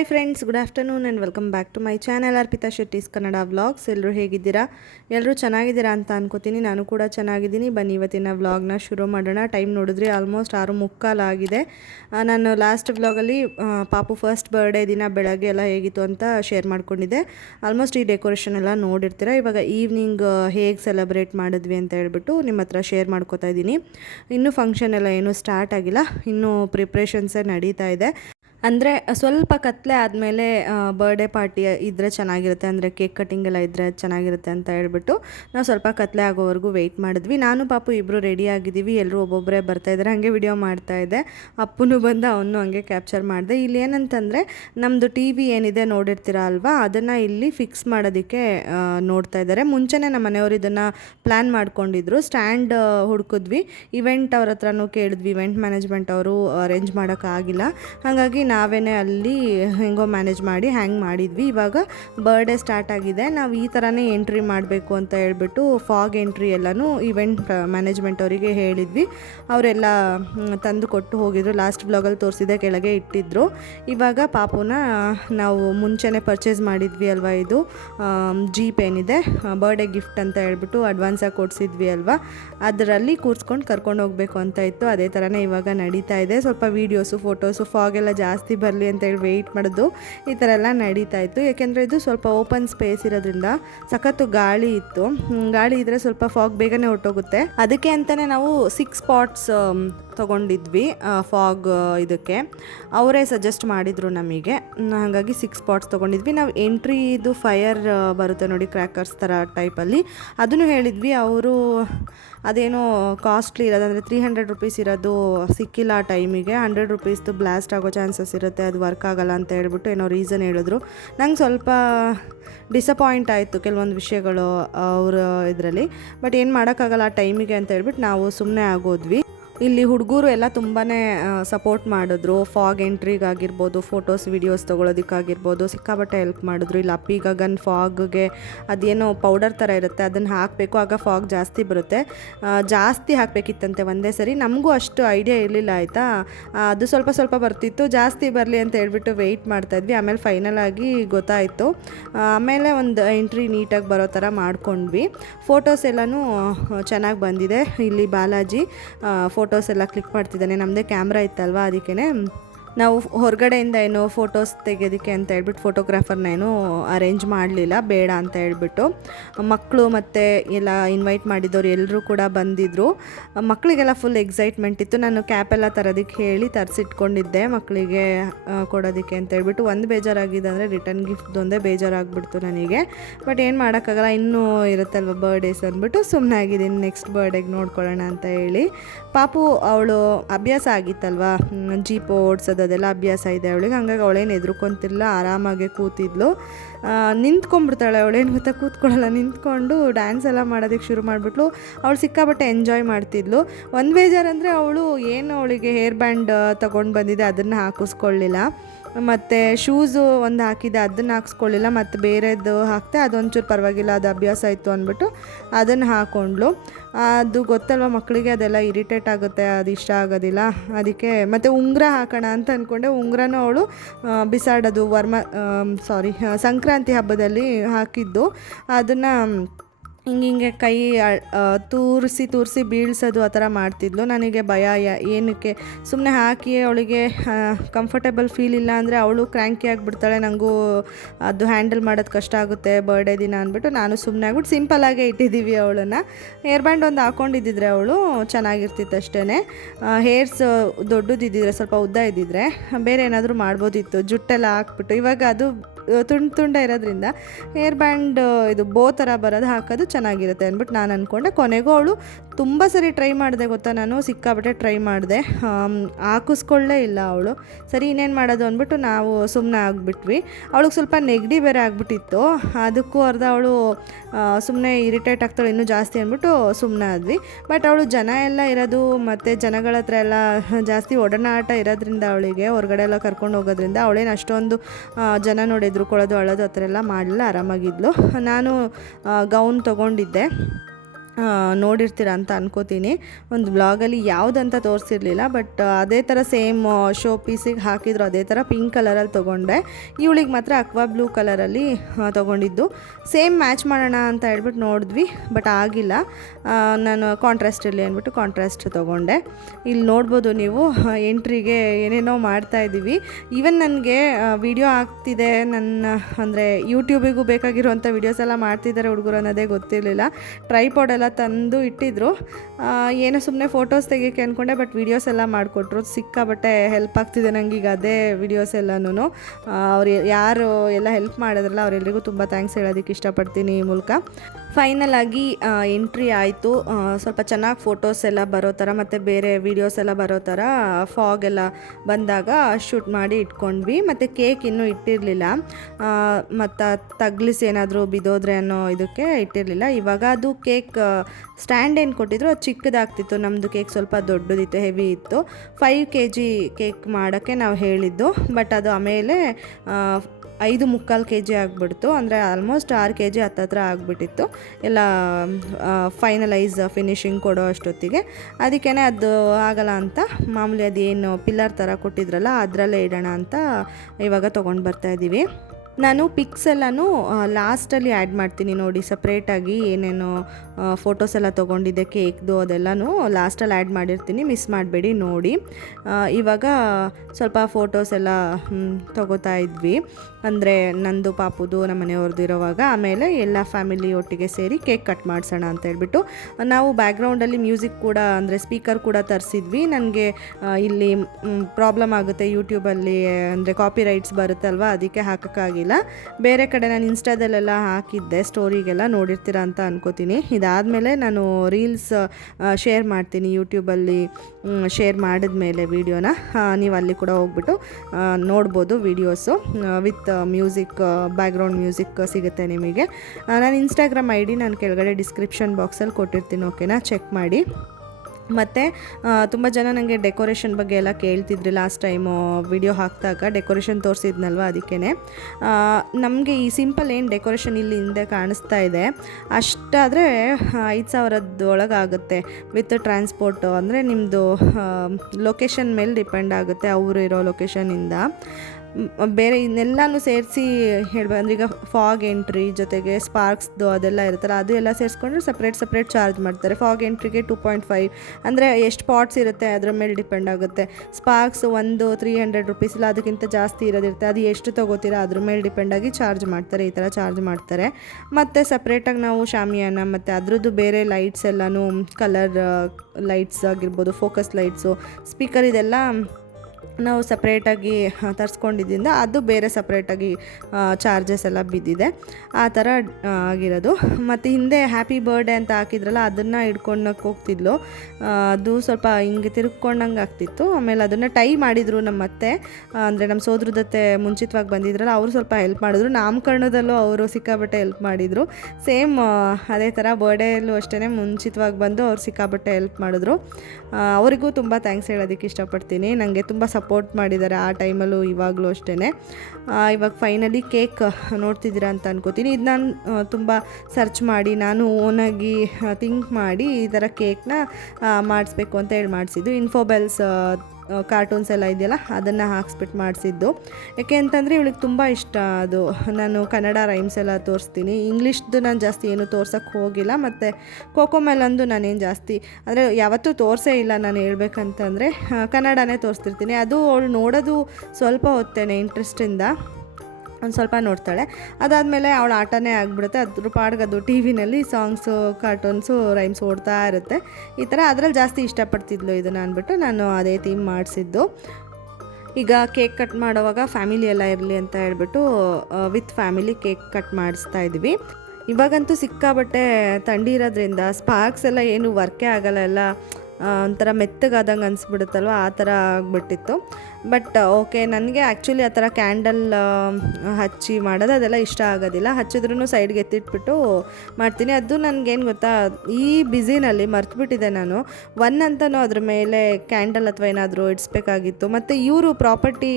Hi friends, good afternoon and welcome back to my channel Arpita Shetty's Kannada vlogs. ಎಲ್ಲರೂ ಹೇಗಿದ್ದೀರಾ? ಎಲ್ಲರೂ ಚೆನ್ನಾಗಿದ್ದೀರಾ ಅಂತ ಅನ್ಕೋತೀನಿ. ನಾನು ಕೂಡ ಚೆನ್ನಾಗಿದ್ದೀನಿ. ಬನ್ನಿ ಇವತ್ತಿನ ವ್ಲಾಗ್ನ ಶುರು ಮಾಡೋಣ. ಟೈಮ್ ನೋಡಿದ್ರಿ ಆಲ್ಮೋಸ್ಟ್ 6:45 ಆಗಿದೆ. ನಾನು ಲಾಸ್ಟ್ ವ್ಲಾಗಲ್ಲಿ ಪಾಪು ಫಸ್ಟ್ ಬರ್ಡೇ ದಿನ ಬೆಳಗ್ಗೆ ಎಲ್ಲ ಹೇಗಿತ್ತು ಅಂತ ಶೇರ್ ಮಾಡ್ಕೊಂಡಿದ್ದೆ. ಆಲ್ಮೋಸ್ಟ್ ಈ ಡೆಕೋರೇಷನ್ ಎಲ್ಲ ನೋಡಿರ್ತೀರ. ಇವಾಗ ಈವ್ನಿಂಗ್ ಹೇಗೆ ಸೆಲೆಬ್ರೇಟ್ ಮಾಡಿದ್ವಿ ಅಂತ ಹೇಳ್ಬಿಟ್ಟು ನಿಮ್ಮ ಹತ್ರ ಶೇರ್ ಮಾಡ್ಕೋತಾ ಇದ್ದೀನಿ. ಇನ್ನೂ ಫಂಕ್ಷನ್ ಎಲ್ಲ ಏನೂ ಸ್ಟಾರ್ಟ್ ಆಗಿಲ್ಲ, ಇನ್ನೂ ಪ್ರಿಪ್ರೇಷನ್ಸೇ ನಡೀತಾ ಇದೆ. ಅಂದರೆ ಸ್ವಲ್ಪ ಕತ್ಲೆ ಆದಮೇಲೆ ಬರ್ಡೇ ಪಾರ್ಟಿ ಇದ್ದರೆ ಚೆನ್ನಾಗಿರುತ್ತೆ, ಅಂದರೆ ಕೇಕ್ ಕಟ್ಟಿಂಗ್ ಎಲ್ಲ ಇದ್ದರೆ ಚೆನ್ನಾಗಿರುತ್ತೆ ಅಂತ ಹೇಳ್ಬಿಟ್ಟು ನಾವು ಸ್ವಲ್ಪ ಕತ್ಲೆ ಆಗೋವರೆಗೂ ವೆಯ್ಟ್ ಮಾಡಿದ್ವಿ. ನಾನು ಪಾಪು ಇಬ್ಬರು ರೆಡಿ ಆಗಿದ್ದೀವಿ, ಎಲ್ಲರೂ ಒಬ್ಬೊಬ್ಬರೇ ಬರ್ತಾಯಿದ್ದಾರೆ. ಹಾಗೆ ವಿಡಿಯೋ ಮಾಡ್ತಾಯಿದ್ದೆ, ಅಪ್ಪನೂ ಬಂದು ಅವನು ಹಂಗೆ ಕ್ಯಾಪ್ಚರ್ ಮಾಡಿದೆ. ಇಲ್ಲಿ ಏನಂತಂದರೆ ನಮ್ಮದು ಟಿ ವಿ ಏನಿದೆ ನೋಡಿರ್ತೀರ ಅಲ್ವಾ, ಅದನ್ನು ಇಲ್ಲಿ ಫಿಕ್ಸ್ ಮಾಡೋದಕ್ಕೆ ನೋಡ್ತಾ ಇದ್ದಾರೆ. ಮುಂಚೆನೇ ನಮ್ಮ ಮನೆಯವರು ಇದನ್ನು ಪ್ಲ್ಯಾನ್ ಮಾಡ್ಕೊಂಡಿದ್ರು. ಸ್ಟ್ಯಾಂಡ್ ಹುಡ್ಕಿದ್ವಿ, ಇವೆಂಟ್ ಅವ್ರ ಹತ್ರನೂ ಕೇಳಿದ್ವಿ, ಇವೆಂಟ್ ಮ್ಯಾನೇಜ್ಮೆಂಟ್ ಅವರು ಅರೇಂಜ್ ಮಾಡೋಕ್ಕಾಗಿಲ್ಲ. ಹಾಗಾಗಿ ನಾವೇ ಅಲ್ಲಿ ಹೆಂಗೋ ಮ್ಯಾನೇಜ್ ಮಾಡಿ ಹ್ಯಾಂಗ್ ಮಾಡಿದ್ವಿ. ಇವಾಗ ಬರ್ಡೇ ಸ್ಟಾರ್ಟ್ ಆಗಿದೆ. ನಾವು ಈ ಥರನೇ ಎಂಟ್ರಿ ಮಾಡಬೇಕು ಅಂತ ಹೇಳ್ಬಿಟ್ಟು ಫಾಗ್ ಎಂಟ್ರಿ ಎಲ್ಲನೂ ಇವೆಂಟ್ ಮ್ಯಾನೇಜ್ಮೆಂಟ್ ಅವರಿಗೆ ಹೇಳಿದ್ವಿ. ಅವರೆಲ್ಲ ತಂದು ಕೊಟ್ಟು ಹೋಗಿದ್ರು. ಲಾಸ್ಟ್ ಬ್ಲಾಗಲ್ಲಿ ತೋರಿಸಿದೆ, ಕೆಳಗೆ ಇಟ್ಟಿದ್ರು. ಇವಾಗ ಪಾಪುನ ನಾವು ಮುಂಚೆನೇ ಪರ್ಚೇಸ್ ಮಾಡಿದ್ವಿ ಅಲ್ವಾ, ಇದು ಜೀಪ್ ಏನಿದೆ ಬರ್ಡೇ ಗಿಫ್ಟ್ ಅಂತ ಹೇಳ್ಬಿಟ್ಟು ಅಡ್ವಾನ್ಸಾಗಿ ಕೊಡಿಸಿದ್ವಿ ಅಲ್ವಾ, ಅದರಲ್ಲಿ ಕೂರಿಸ್ಕೊಂಡು ಕರ್ಕೊಂಡು ಹೋಗಬೇಕು ಅಂತ ಇತ್ತು. ಅದೇ ಥರನೇ ಇವಾಗ ನಡೀತಾ ಇದೆ. ಸ್ವಲ್ಪ ವೀಡಿಯೋಸು ಫೋಟೋಸು ಫಾಗೆಲ್ಲ ಜಾಸ್ತಿ ಬರಲಿ ಅಂತೇಳಿ ವೆಯ್ಟ್ ಮಾಡೋದು ಈ ಥರ ಎಲ್ಲ ನಡೀತಾ ಇತ್ತು. ಯಾಕೆಂದರೆ ಇದು ಸ್ವಲ್ಪ ಓಪನ್ ಸ್ಪೇಸ್ ಇರೋದ್ರಿಂದ ಸಖತ್ತು ಗಾಳಿ ಇತ್ತು. ಗಾಳಿ ಇದ್ದರೆ ಸ್ವಲ್ಪ ಫಾಗ್ ಬೇಗನೆ ಹೊರಟೋಗುತ್ತೆ. ಅದಕ್ಕೆ ಅಂತಲೇ ನಾವು 6 ಸ್ಪಾಟ್ಸ್ ತೊಗೊಂಡಿದ್ವಿ ಫಾಗ್. ಇದಕ್ಕೆ ಅವರೇ ಸಜೆಸ್ಟ್ ಮಾಡಿದರು ನಮಗೆ, ಹಾಗಾಗಿ 6 ಸ್ಪಾಟ್ಸ್ ತೊಗೊಂಡಿದ್ವಿ. ನಾವು ಎಂಟ್ರಿ ಇದು ಫೈರ್ ಬರುತ್ತೆ ನೋಡಿ, ಕ್ರ್ಯಾಕರ್ಸ್ ಥರ ಟೈಪಲ್ಲಿ, ಅದನ್ನು ಹೇಳಿದ್ವಿ. ಅವರು ಅದೇನೋ ಕಾಸ್ಟ್ಲಿ ಇರೋದು, ಅಂದರೆ 300 ರುಪೀಸ್ ಇರೋದು ಸಿಕ್ಕಿಲ್ಲ ಆ ಟೈಮಿಗೆ. 100 ರುಪೀಸ್ದು ಬ್ಲಾಸ್ಟ್ ಆಗೋ ಚಾನ್ಸಸ್ ಇರುತ್ತೆ, ಅದು ವರ್ಕ್ ಆಗೋಲ್ಲ ಅಂತ ಹೇಳ್ಬಿಟ್ಟು ಏನೋ ರೀಸನ್ ಹೇಳಿದ್ರು. ನಂಗೆ ಸ್ವಲ್ಪ ಡಿಸಪಾಯಿಂಟ್ ಆಯಿತು ಕೆಲವೊಂದು ವಿಷಯಗಳು ಅವ್ರ ಇದರಲ್ಲಿ. ಬಟ್ ಏನು ಮಾಡೋಕ್ಕಾಗಲ್ಲ ಆ ಟೈಮಿಗೆ ಅಂತ ಹೇಳ್ಬಿಟ್ಟು ನಾವು ಸುಮ್ಮನೆ ಆಗೋದ್ವಿ. ಇಲ್ಲಿ ಹುಡುಗರು ಎಲ್ಲ ತುಂಬಾ ಸಪೋರ್ಟ್ ಮಾಡಿದ್ರು. ಫಾಗ್ ಎಂಟ್ರಿಗಾಗಿರ್ಬೋದು, ಫೋಟೋಸ್ ವೀಡಿಯೋಸ್ ತೊಗೊಳೋದಕ್ಕಾಗಿರ್ಬೋದು ಸಿಕ್ಕಾಬಟ್ಟೆ ಹೆಲ್ಪ್ ಮಾಡಿದ್ರು. ಇಲ್ಲಿ ಅಪ್ಪಿ ಗಗನ್ ಫಾಗ್ಗೆ ಅದೇನೋ ಪೌಡರ್ ಥರ ಇರುತ್ತೆ, ಅದನ್ನು ಹಾಕಬೇಕು, ಆಗ ಫಾಗ್ ಜಾಸ್ತಿ ಬರುತ್ತೆ. ಜಾಸ್ತಿ ಹಾಕಬೇಕಿತ್ತಂತೆ ಒಂದೇ ಸರಿ. ನಮಗೂ ಅಷ್ಟು ಐಡಿಯಾ ಇರಲಿಲ್ಲ ಆಯಿತಾ, ಅದು ಸ್ವಲ್ಪ ಸ್ವಲ್ಪ ಬರ್ತಿತ್ತು. ಜಾಸ್ತಿ ಬರಲಿ ಅಂತ ಹೇಳ್ಬಿಟ್ಟು ವೆಯ್ಟ್ ಮಾಡ್ತಾಯಿದ್ವಿ. ಆಮೇಲೆ ಫೈನಲ್ ಆಗಿ ಗೊತ್ತಾಯಿತು. ಆಮೇಲೆ ಒಂದು ಎಂಟ್ರಿ ನೀಟಾಗಿ ಬರೋ ಥರ ಮಾಡ್ಕೊಂಡ್ವಿ. ಫೋಟೋಸ್ ಎಲ್ಲನೂ ಚೆನ್ನಾಗಿ ಬಂದಿದೆ. ಇಲ್ಲಿ ಬಾಲಾಜಿ ಫೋಟೋಸ್ ಎಲ್ಲ ಕ್ಲಿಕ್ ಮಾಡ್ತಿದ್ದಾನೆ. ನಮ್ಮದೇ ಕ್ಯಾಮ್ರಾ ಇತ್ತಲ್ವ, ಅದಕ್ಕೇ ನಾವು ಹೊರಗಡೆಯಿಂದ ಏನೋ ಫೋಟೋಸ್ ತೆಗೆಯೋದಕ್ಕೆ ಅಂತ ಹೇಳ್ಬಿಟ್ಟು ಫೋಟೋಗ್ರಾಫರ್ನ ಏನೂ ಅರೇಂಜ್ ಮಾಡಲಿಲ್ಲ, ಬೇಡ ಅಂತ ಹೇಳ್ಬಿಟ್ಟು. ಮಕ್ಕಳು ಮತ್ತು ಎಲ್ಲ ಇನ್ವೈಟ್ ಮಾಡಿದ್ದವ್ರು ಎಲ್ಲರೂ ಕೂಡ ಬಂದಿದ್ದರು. ಮಕ್ಕಳಿಗೆಲ್ಲ ಫುಲ್ ಎಕ್ಸೈಟ್ಮೆಂಟ್ ಇತ್ತು. ನಾನು ಕ್ಯಾಪೆಲ್ಲ ತರೋದಕ್ಕೆ ಹೇಳಿ ತರಿಸಿಟ್ಕೊಂಡಿದ್ದೆ ಮಕ್ಕಳಿಗೆ ಕೊಡೋದಕ್ಕೆ ಅಂತ ಹೇಳ್ಬಿಟ್ಟು. ಒಂದು ಬೇಜಾರಾಗಿದೆ ಅಂದರೆ ರಿಟರ್ನ್ ಗಿಫ್ಟ್ದೊಂದೇ ಬೇಜಾರಾಗ್ಬಿಡ್ತು ನನಗೆ. ಬಟ್ ಏನು ಮಾಡೋಕ್ಕಾಗಲ್ಲ, ಇನ್ನೂ ಇರುತ್ತಲ್ವ ಬರ್ಡೇಸ್ ಅಂದ್ಬಿಟ್ಟು ಸುಮ್ಮನೆ ಆಗಿದ್ದೀನಿ. ನೆಕ್ಸ್ಟ್ ಬರ್ಡೇಗೆ ನೋಡ್ಕೊಳ್ಳೋಣ ಅಂತ ಹೇಳಿ. ಪಾಪು ಅವಳು ಅಭ್ಯಾಸ ಆಗಿತ್ತಲ್ವ, ಜೀಪ್ ಓಡಿಸೋದು ಅದೆಲ್ಲ ಅಭ್ಯಾಸ ಇದೆ ಅವಳಿಗೆ. ಹಂಗಾಗಿ ಅವಳೇನು ಎದ್ರುಕೊಂತಿಲ್ಲ, ಆರಾಮಾಗೆ ಕೂತಿದ್ಲು. ನಿಂತ್ಕೊಂಡ್ಬಿಡ್ತಾಳೆ ಅವಳೇನು ಗೊತ್ತಾ, ಕೂತ್ಕೊಳ್ಳಲ್ಲ, ನಿಂತ್ಕೊಂಡು ಡ್ಯಾನ್ಸ್ ಎಲ್ಲ ಮಾಡೋದಕ್ಕೆ ಶುರು ಮಾಡಿಬಿಟ್ಲು. ಅವಳು ಸಿಕ್ಕಾಬಟ್ಟೆ ಎಂಜಾಯ್ ಮಾಡ್ತಿದ್ಲು. ಒಂದು ಬೇಜಾರಂದರೆ ಅವಳು ಏನು ಅವಳಿಗೆ ಹೇರ್ ಬ್ಯಾಂಡ್ ತೊಗೊಂಡು ಬಂದಿದೆ ಅದನ್ನು ಹಾಕಿಸ್ಕೊಳ್ಳಿಲ್ಲ, ಮತ್ತು ಶೂಸು ಒಂದು ಹಾಕಿದೆ ಅದನ್ನು ಹಾಕ್ಸ್ಕೊಳ್ಳಿಲ್ಲ, ಮತ್ತು ಬೇರೆದು ಹಾಕ್ತೆ, ಅದೊಂಚೂರು ಪರವಾಗಿಲ್ಲ, ಅದು ಅಭ್ಯಾಸ ಇತ್ತು ಅಂದ್ಬಿಟ್ಟು ಅದನ್ನು ಹಾಕ್ಕೊಂಡ್ಳು. ಅದು ಗೊತ್ತಲ್ವ ಮಕ್ಕಳಿಗೆ ಅದೆಲ್ಲ ಇರಿಟೇಟ್ ಆಗುತ್ತೆ, ಅದು ಇಷ್ಟ ಆಗೋದಿಲ್ಲ. ಅದಕ್ಕೆ ಮತ್ತು ಉಂಗುರ ಹಾಕೋಣ ಅಂತ ಅಂದ್ಕೊಂಡೆ. ಉಂಗುರನೂ ಅವಳು ಬಿಸಾಡೋದು, ಸಂಕ್ರಾಂತಿ ಹಬ್ಬದಲ್ಲಿ ಹಾಕಿದ್ದು, ಅದನ್ನು ಹಿಂಗೆ ಕೈ ತೂರಿಸಿ ಬೀಳ್ಸೋದು ಆ ಥರ ಮಾಡ್ತಿದ್ಲು. ನನಗೆ ಭಯ, ಏನಕ್ಕೆ ಸುಮ್ಮನೆ ಹಾಕಿ ಅವಳಿಗೆ ಕಂಫರ್ಟೇಬಲ್ ಫೀಲ್ ಇಲ್ಲ ಅಂದರೆ ಅವಳು ಕ್ರ್ಯಾಂಕಿ ಆಗಿಬಿಡ್ತಾಳೆ, ನನಗೂ ಅದು ಹ್ಯಾಂಡಲ್ ಮಾಡೋದು ಕಷ್ಟ ಆಗುತ್ತೆ ಬರ್ಡೇ ದಿನ ಅಂದ್ಬಿಟ್ಟು ನಾನು ಸುಮ್ಮನೆ ಆಗ್ಬಿಟ್ಟು ಸಿಂಪಲ್ಲಾಗೇ ಇಟ್ಟಿದ್ದೀವಿ ಅವಳನ್ನು. ಹೇರ್ ಬ್ಯಾಂಡ್ ಒಂದು ಹಾಕ್ಕೊಂಡಿದ್ದಿದ್ರೆ ಅವಳು ಚೆನ್ನಾಗಿರ್ತಿತ್ತು ಅಷ್ಟೇ. ಹೇರ್ಸ್ ದೊಡ್ಡದಿದ್ದಿದ್ರೆ, ಸ್ವಲ್ಪ ಉದ್ದ ಇದ್ದಿದ್ರೆ ಬೇರೆ ಏನಾದರೂ ಮಾಡ್ಬೋದಿತ್ತು, ಜುಟ್ಟೆಲ್ಲ ಹಾಕ್ಬಿಟ್ಟು. ಇವಾಗ ಅದು ತುಂಡ ಇರೋದ್ರಿಂದ ಹೇರ್ ಬ್ಯಾಂಡ್ ಇದು ಬೋ ಥರ ಬರೋದು ಹಾಕೋದು ಚೆನ್ನಾಗಿರುತ್ತೆ ಅಂದ್ಬಿಟ್ಟು ನಾನು ಅಂದ್ಕೊಂಡೆ. ಕೊನೆಗೂ ಅವಳು ತುಂಬ ಸರಿ ಟ್ರೈ ಮಾಡಿದೆ ಗೊತ್ತಾ, ನಾನು ಸಿಕ್ಕಾಬಟ್ಟೆ ಟ್ರೈ ಮಾಡಿದೆ, ಹಾಕಿಸ್ಕೊಳ್ಳೇ ಇಲ್ಲ ಅವಳು. ಸರಿ ಇನ್ನೇನು ಮಾಡೋದು ಅಂದ್ಬಿಟ್ಟು ನಾವು ಸುಮ್ಮನೆ ಆಗಿಬಿಟ್ವಿ. ಅವಳಿಗೆ ಸ್ವಲ್ಪ ನೆಗಡಿ ಬೇರೆ ಆಗಿಬಿಟ್ಟಿತ್ತು, ಅದಕ್ಕೂ ಅರ್ಧ ಅವಳು ಸುಮ್ಮನೆ ಇರಿಟೇಟ್ ಆಗ್ತಾಳೆ ಇನ್ನೂ ಜಾಸ್ತಿ ಅಂದ್ಬಿಟ್ಟು ಸುಮ್ಮನೆ ಆದ್ವಿ. ಬಟ್ ಅವಳು ಜನ ಎಲ್ಲ ಇರೋದು ಮತ್ತು ಜನಗಳ ಹತ್ರ ಎಲ್ಲ ಜಾಸ್ತಿ ಒಡನಾಟ ಇರೋದ್ರಿಂದ, ಅವಳಿಗೆ ಹೊರಗಡೆ ಎಲ್ಲ ಕರ್ಕೊಂಡು ಹೋಗೋದ್ರಿಂದ ಅವಳೇನು ಅಷ್ಟೊಂದು ಜನ ನೋಡಿ ಎದುರುಕೊಳ್ಳೋದು ಅಳೋದು ಆ ಥರ ಎಲ್ಲ ಮಾಡಲಿಲ್ಲ, ಆರಾಮಾಗಿದ್ಲು. ನಾನು ಗೌನ್ ತೊಗೊಂಡಿದ್ದೆ, ನೋಡಿರ್ತೀರ ಅಂತ ಅನ್ಕೋತೀನಿ. ಒಂದು ಬ್ಲಾಗಲ್ಲಿ ಯಾವುದಂತ ತೋರಿಸಿರಲಿಲ್ಲ, ಬಟ್ ಅದೇ ಥರ ಸೇಮ್ ಶೋ ಪೀಸಿಗೆ ಹಾಕಿದ್ರು, ಅದೇ ಥರ ಪಿಂಕ್ ಕಲರಲ್ಲಿ ತೊಗೊಂಡೆ. ಇವಳಿಗೆ ಮಾತ್ರ ಅಕ್ವಾ ಬ್ಲೂ ಕಲರಲ್ಲಿ ತೊಗೊಂಡಿದ್ದು. ಸೇಮ್ ಮ್ಯಾಚ್ ಮಾಡೋಣ ಅಂತ ಹೇಳ್ಬಿಟ್ಟು ನೋಡಿದ್ವಿ, ಬಟ್ ಆಗಿಲ್ಲ. ನಾನು ಕಾಂಟ್ರಾಸ್ಟ್ ಇರಲಿ ಅಂದ್ಬಿಟ್ಟು ಕಾಂಟ್ರಾಸ್ಟ್ ತೊಗೊಂಡೆ. ಇಲ್ಲಿ ನೋಡ್ಬೋದು ನೀವು ಎಂಟ್ರಿಗೆ ಏನೇನೋ ಮಾಡ್ತಾಯಿದ್ದೀವಿ. ಈವನ್ ನನಗೆ ವಿಡಿಯೋ ಆಗ್ತಿದೆ, ನನ್ನ ಅಂದರೆ ಯೂಟ್ಯೂಬಿಗೂ ಬೇಕಾಗಿರುವಂಥ ವೀಡಿಯೋಸ್ ಎಲ್ಲ ಮಾಡ್ತಿದ್ದಾರೆ ಹುಡುಗರು ಅನ್ನೋದೇ ಗೊತ್ತಿರಲಿಲ್ಲ. ಟ್ರೈಪಾಡ್ ಎಲ್ಲ ತಂದು ಇಟ್ಟಿದ್ರು, ಏನೋ ಸುಮ್ಮನೆ ಫೋಟೋಸ್ ತೆಗಿಯೋಕ್ಕೆ ಅಂದ್ಕೊಂಡೆ, ಬಟ್ ವೀಡಿಯೋಸ್ ಎಲ್ಲ ಮಾಡಿಕೊಟ್ರು. ಸಿಕ್ಕಾಬಟ್ಟೆ ಹೆಲ್ಪ್ ಆಗ್ತಿದೆ ನನಗೆ ಈಗ ಅದೇ ವೀಡಿಯೋಸ್ ಎಲ್ಲನೂ. ಅವ್ರು ಯಾರು ಎಲ್ಲ ಹೆಲ್ಪ್ ಮಾಡಿದ್ರಲ್ಲ ಅವರೆಲ್ಲರಿಗೂ ತುಂಬ ಥ್ಯಾಂಕ್ಸ್ ಹೇಳೋದಕ್ಕೆ ಇಷ್ಟಪಡ್ತೀನಿ ಈ ಮೂಲಕ. ಫೈನಲ್ ಆಗಿ ಎಂಟ್ರಿ ಆಯಿತು. ಸ್ವಲ್ಪ ಚೆನ್ನಾಗಿ ಫೋಟೋಸ್ ಎಲ್ಲ ಬರೋ ಥರ ಮತ್ತು ಬೇರೆ ವೀಡಿಯೋಸ್ ಎಲ್ಲ ಬರೋ ಥರ ಫಾಗ್ ಎಲ್ಲ ಬಂದಾಗ ಶೂಟ್ ಮಾಡಿ ಇಟ್ಕೊಂಡ್ವಿ. ಮತ್ತು ಕೇಕ್ ಇನ್ನೂ ಇಟ್ಟಿರಲಿಲ್ಲ, ಮತ್ತು ತಗ್ಲಿಸಿ ಏನಾದರೂ ಬಿದ್ದೋದ್ರೆ ಅನ್ನೋ ಇದಕ್ಕೆ ಇಟ್ಟಿರಲಿಲ್ಲ. ಇವಾಗ ಅದು ಕೇಕ್ ಸ್ಟ್ಯಾಂಡ್ ಏನು ಕೊಟ್ಟಿದ್ರು ಅದು ಚಿಕ್ಕದಾಗ್ತಿತ್ತು, ನಮ್ಮದು ಕೇಕ್ ಸ್ವಲ್ಪ ದೊಡ್ಡದಿತ್ತು, ಹೆವಿ ಇತ್ತು. 5 kg ಕೇಕ್ ಮಾಡೋಕ್ಕೆ ನಾವು ಹೇಳಿದ್ದು, ಬಟ್ ಅದು ಆಮೇಲೆ 5.25 kg ಆಗಿಬಿಡ್ತು. ಅಂದರೆ ಆಲ್ಮೋಸ್ಟ್ 6 kg ಹತ್ತತ್ರ ಆಗಿಬಿಟ್ಟಿತ್ತು ಎಲ್ಲ ಫೈನಲೈಸ್ ಫಿನಿಶಿಂಗ್ ಕೊಡೋ ಅಷ್ಟೊತ್ತಿಗೆ. ಅದಕ್ಕೇ ಅದು ಆಗಲ್ಲ ಅಂತ ಮಾಮೂಲಿ ಅದೇನು ಪಿಲ್ಲರ್ ಥರ ಕೊಟ್ಟಿದ್ರಲ್ಲ ಅದರಲ್ಲೇ ಇಡೋಣ ಅಂತ ಇವಾಗ ತೊಗೊಂಡು ಬರ್ತಾಯಿದ್ದೀವಿ. ನಾನು ಪಿಕ್ಸ್ ಎಲ್ಲನೂ ಲಾಸ್ಟಲ್ಲಿ ಆ್ಯಡ್ ಮಾಡ್ತೀನಿ ನೋಡಿ, ಸಪ್ರೇಟಾಗಿ ಏನೇನು ಫೋಟೋಸ್ ಎಲ್ಲ ತೊಗೊಂಡಿದ್ದೆ ಕೇಕ್ದು ಅದೆಲ್ಲನೂ ಲಾಸ್ಟಲ್ಲಿ ಆ್ಯಡ್ ಮಾಡಿರ್ತೀನಿ, ಮಿಸ್ ಮಾಡಬೇಡಿ ನೋಡಿ. ಇವಾಗ ಸ್ವಲ್ಪ ಫೋಟೋಸ್ ಎಲ್ಲ ತೊಗೋತಾ ಇದ್ವಿ, ಅಂದರೆ ನಂದು ಪಾಪುದು ನಮ್ಮ ಮನೆಯವ್ರದ್ದು ಇರೋವಾಗ. ಆಮೇಲೆ ಎಲ್ಲ ಫ್ಯಾಮಿಲಿ ಒಟ್ಟಿಗೆ ಸೇರಿ ಕೇಕ್ ಕಟ್ ಮಾಡಿಸೋಣ ಅಂತ ಹೇಳ್ಬಿಟ್ಟು ನಾವು ಬ್ಯಾಕ್ಗ್ರೌಂಡಲ್ಲಿ ಮ್ಯೂಸಿಕ್ ಕೂಡ ಅಂದರೆ ಸ್ಪೀಕರ್ ಕೂಡ ತರಿಸಿದ್ವಿ. ನನಗೆ ಇಲ್ಲಿ ಪ್ರಾಬ್ಲಮ್ ಆಗುತ್ತೆ ಯೂಟ್ಯೂಬಲ್ಲಿ, ಅಂದರೆ ಕಾಪಿ ರೈಟ್ಸ್ ಬರುತ್ತಲ್ವ, ಅದಕ್ಕೆ ಹಾಕೋಕ್ಕಾಗಿಲ್ಲ. ಬೇರೆ ಕಡೆ ನಾನು ಇನ್ಸ್ಟಾದಲ್ಲೆಲ್ಲ ಹಾಕಿದ್ದೆ, ಸ್ಟೋರಿಗೆಲ್ಲ ನೋಡಿರ್ತೀರ ಅಂತ ಅನ್ಕೋತೀನಿ. ಇದಾದಮೇಲೆ ನಾನು ರೀಲ್ಸ್ ಶೇರ್ ಮಾಡ್ತೀನಿ ಯೂಟ್ಯೂಬಲ್ಲಿ. ಶೇರ್ ಮಾಡಿದ್ಮೇಲೆ ವೀಡಿಯೋನ ನೀವು ಅಲ್ಲಿ ಕೂಡ ಹೋಗ್ಬಿಟ್ಟು ನೋಡ್ಬೋದು videos with music, background music ಸಿಗುತ್ತೆ ನಿಮಗೆ. ನಾನು ಇನ್ಸ್ಟಾಗ್ರಾಮ್ ID ನಾನು ಕೆಳಗಡೆ ಡಿಸ್ಕ್ರಿಪ್ಷನ್ ಬಾಕ್ಸಲ್ಲಿ ಕೊಟ್ಟಿರ್ತೀನಿ, ಓಕೆನಾ, ಚೆಕ್ ಮಾಡಿ. ಮತ್ತು ತುಂಬ ಜನ ನನಗೆ ಡೆಕೋರೇಷನ್ ಬಗ್ಗೆ ಎಲ್ಲ ಕೇಳ್ತಿದ್ರಿ ಲಾಸ್ಟ್ ಟೈಮು ವಿಡಿಯೋ ಹಾಕಿದಾಗ, ಡೆಕೋರೇಷನ್ ತೋರಿಸಿದ್ನಲ್ವ, ಅದಕ್ಕೇ ನಮಗೆ ಈ ಸಿಂಪಲ್ ಏನು ಡೆಕೋರೇಷನ್ ಇಲ್ಲಿ ಹಿಂದೆ ಕಾಣಿಸ್ತಾ ಇದೆ ಅಷ್ಟಾದರೆ 5,000 ಒಳಗೆ ಆಗುತ್ತೆ ವಿತ್ ಟ್ರಾನ್ಸ್ಪೋರ್ಟು. ಅಂದರೆ ನಿಮ್ಮದು ಲೊಕೇಶನ್ ಮೇಲೆ ಡಿಪೆಂಡ್ ಆಗುತ್ತೆ, ಅವರು ಇರೋ ಲೊಕೇಶನಿಂದ. ಬೇರೆ ಇನ್ನೆಲ್ಲನೂ ಸೇರಿಸಿ ಹೇಳ್ಬೇಕಂದ್ರೆ ಈಗ ಫಾಗ್ ಎಂಟ್ರಿ ಜೊತೆಗೆ ಸ್ಪಾರ್ಕ್ಸ್ದು ಅದೆಲ್ಲ ಇರುತ್ತಲ್ಲ, ಅದು ಎಲ್ಲ ಸೇರಿಸ್ಕೊಂಡ್ರೆ ಸಪ್ರೇಟ್ ಚಾರ್ಜ್ ಮಾಡ್ತಾರೆ. ಫಾಗ್ ಎಂಟ್ರಿಗೆ 2.5, ಅಂದರೆ ಎಷ್ಟು ಪಾಟ್ಸ್ ಇರುತ್ತೆ ಅದರ ಮೇಲೆ ಡಿಪೆಂಡ್ ಆಗುತ್ತೆ. ಸ್ಪಾರ್ಕ್ಸ್ ಒಂದು 300 ರೂಪೀಸ್, ಇಲ್ಲ ಅದಕ್ಕಿಂತ ಜಾಸ್ತಿ ಇರೋದಿರುತ್ತೆ, ಅದು ಎಷ್ಟು ತೊಗೋತೀರಾ ಅದ್ರ ಮೇಲೆ ಡಿಪೆಂಡಾಗಿ ಚಾರ್ಜ್ ಮಾಡ್ತಾರೆ, ಈ ಥರ ಚಾರ್ಜ್ ಮಾಡ್ತಾರೆ. ಮತ್ತು ಸಪ್ರೇಟಾಗಿ ನಾವು ಶಾಮಿಯಾನ ಮತ್ತು ಅದರದ್ದು ಬೇರೆ ಲೈಟ್ಸ್ ಎಲ್ಲನೂ, ಕಲರ್ ಲೈಟ್ಸ್ ಆಗಿರ್ಬೋದು, ಫೋಕಸ್ ಲೈಟ್ಸು, ಸ್ಪೀಕರ್, ಇದೆಲ್ಲ ನಾವು ಸಪ್ರೇಟಾಗಿ ತರಿಸ್ಕೊಂಡಿದ್ದರಿಂದ ಅದು ಬೇರೆ ಸಪ್ರೇಟಾಗಿ ಚಾರ್ಜಸ್ ಎಲ್ಲ ಬಿದ್ದಿದೆ, ಆ ಥರ ಆಗಿರೋದು. ಮತ್ತು ಹಿಂದೆ ಹ್ಯಾಪಿ ಬರ್ಡೇ ಅಂತ ಹಾಕಿದ್ರಲ್ಲ ಅದನ್ನು ಹಿಡ್ಕೊಂಡಕ್ಕೆ ಹೋಗ್ತಿದ್ಲು, ಅದು ಸ್ವಲ್ಪ ಹಿಂಗೆ ತಿರ್ಕೊಂಡಂಗೆ ಆಗ್ತಿತ್ತು. ಆಮೇಲೆ ಅದನ್ನು ಟೈ ಮಾಡಿದರು ನಮ್ಮ ಅತ್ತೆ, ಅಂದರೆ ನಮ್ಮ ಸೋದರದತ್ತೆ ಮುಂಚಿತವಾಗಿ ಬಂದಿದ್ರಲ್ಲ ಅವರು ಸ್ವಲ್ಪ ಹೆಲ್ಪ್ ಮಾಡಿದ್ರು. ನಾಮಕರಣದಲ್ಲೂ ಅವರು ಸಿಕ್ಕಾಬಟ್ಟೆ ಹೆಲ್ಪ್ ಮಾಡಿದರು. ಸೇಮ್ ಅದೇ ಥರ ಬರ್ಡೇಯಲ್ಲೂ ಅಷ್ಟೇ ಮುಂಚಿತವಾಗಿ ಬಂದು ಅವ್ರು ಸಿಕ್ಕಾಬಟ್ಟೆ ಹೆಲ್ಪ್ ಮಾಡಿದ್ರು. ಅವರಿಗೂ ತುಂಬ ಥ್ಯಾಂಕ್ಸ್ ಹೇಳೋದಕ್ಕೆ ಇಷ್ಟಪಡ್ತೀನಿ, ನನಗೆ ತುಂಬ ಸಪೋರ್ಟ್ ಮಾಡಿದ್ದಾರೆ ಆ ಟೈಮಲ್ಲೂ ಇವಾಗಲೂ ಅಷ್ಟೇ. ಇವಾಗ ಫೈನಲಿ ಕೇಕ್ ನೋಡ್ತಿದ್ದೀರಾ ಅಂತ ಅನ್ಕೋತೀನಿ. ಇದು ನಾನು ತುಂಬ ಸರ್ಚ್ ಮಾಡಿ ನಾನು ಓನಾಗಿ ಥಿಂಕ್ ಮಾಡಿ ಈ ಥರ ಕೇಕ್ನ ಮಾಡಿಸ್ಬೇಕು ಅಂತ ಹೇಳಿ ಮಾಡಿಸಿದ್ದು. ಇನ್ಫೋಬೆಲ್ಸ್ ಕಾರ್ಟೂನ್ಸ್ ಎಲ್ಲ ಇದೆಯಲ್ಲ ಅದನ್ನು ಹಾಕ್ಸ್ಬಿಟ್ಟು ಮಾಡಿಸಿದ್ದು. ಯಾಕೆ ಅಂತಂದರೆ ಇವಳಿಗೆ ತುಂಬ ಇಷ್ಟ ಅದು. ನಾನು ಕನ್ನಡ ರೈಮ್ಸ್ ಎಲ್ಲ ತೋರಿಸ್ತೀನಿ, ಇಂಗ್ಲೀಷ್ದು ನಾನು ಜಾಸ್ತಿ ಏನು ತೋರ್ಸೋಕ್ಕೆ ಹೋಗಿಲ್ಲ. ಮತ್ತು ಕೋಕೋಮೆಲಂದು ನಾನೇನು ಜಾಸ್ತಿ ಅಂದರೆ ಯಾವತ್ತೂ ತೋರಿಸೇ ಇಲ್ಲ ನಾನು ಹೇಳ್ಬೇಕಂತಂದರೆ, ಕನ್ನಡನೇ ತೋರಿಸ್ತಿರ್ತೀನಿ. ಅದು ಅವಳು ನೋಡೋದು ಸ್ವಲ್ಪ ಹೊತ್ತೇನೆ ಇಂಟ್ರೆಸ್ಟಿಂದ ಒಂದು ಸ್ವಲ್ಪ ನೋಡ್ತಾಳೆ, ಅದಾದಮೇಲೆ ಅವಳ ಆಟನೇ ಆಗಿಬಿಡುತ್ತೆ. ಅದ್ರ ಪಾಡ್ಗದು ಟಿ ವಿನಲ್ಲಿ ಸಾಂಗ್ಸು, ಕಾರ್ಟೂನ್ಸು, ರೈಮ್ಸ್ ಓಡ್ತಾ ಇರುತ್ತೆ. ಈ ಥರ ಅದರಲ್ಲಿ ಜಾಸ್ತಿ ಇಷ್ಟಪಡ್ತಿದ್ಲು ಇದನ್ನು ಅಂದ್ಬಿಟ್ಟು ನಾನು ಅದೇ ಥೀಮ್ ಮಾಡಿಸಿದ್ದು. ಈಗ ಕೇಕ್ ಕಟ್ ಮಾಡೋವಾಗ ಫ್ಯಾಮಿಲಿ ಎಲ್ಲ ಇರಲಿ ಅಂತ ಹೇಳ್ಬಿಟ್ಟು ವಿತ್ ಫ್ಯಾಮಿಲಿ ಕೇಕ್ ಕಟ್ ಮಾಡಿಸ್ತಾ ಇದ್ವಿ. ಇವಾಗಂತೂ ಸಿಕ್ಕಾಬಟ್ಟೆ ಥಂಡಿ ಇರೋದ್ರಿಂದ ಸ್ಪಾರ್ಕ್ಸ್ ಎಲ್ಲ ಏನು ವರ್ಕೇ ಆಗಲ್ಲ, ಎಲ್ಲ ಒಂಥರ ಮೆತ್ತಗಾದಂಗೆ ಅನಿಸ್ಬಿಡುತ್ತಲ್ವ, ಆ ಥರ ಆಗಿಬಿಟ್ಟಿತ್ತು. ಬಟ್ ಓಕೆ, ನನಗೆ ಆ್ಯಕ್ಚುಲಿ ಆ ಥರ ಕ್ಯಾಂಡಲ್ ಹಚ್ಚಿ ಮಾಡೋದು ಅದೆಲ್ಲ ಇಷ್ಟ ಆಗೋದಿಲ್ಲ. ಹಚ್ಚಿದ್ರೂ ಸೈಡ್ಗೆ ಎತ್ತಿಟ್ಬಿಟ್ಟು ಮಾಡ್ತೀನಿ. ಅದು ನನಗೇನು ಗೊತ್ತಾ, ಈ ಬ್ಯುಸಿನಲ್ಲಿ ಮರ್ತುಬಿಟ್ಟಿದ್ದೆ ನಾನು ಅಂತಲೂ ಅದ್ರ ಮೇಲೆ ಕ್ಯಾಂಡಲ್ ಅಥವಾ ಏನಾದರೂ ಇಡಿಸ್ಬೇಕಾಗಿತ್ತು. ಮತ್ತು ಇವರು ಪ್ರಾಪರ್ಟಿ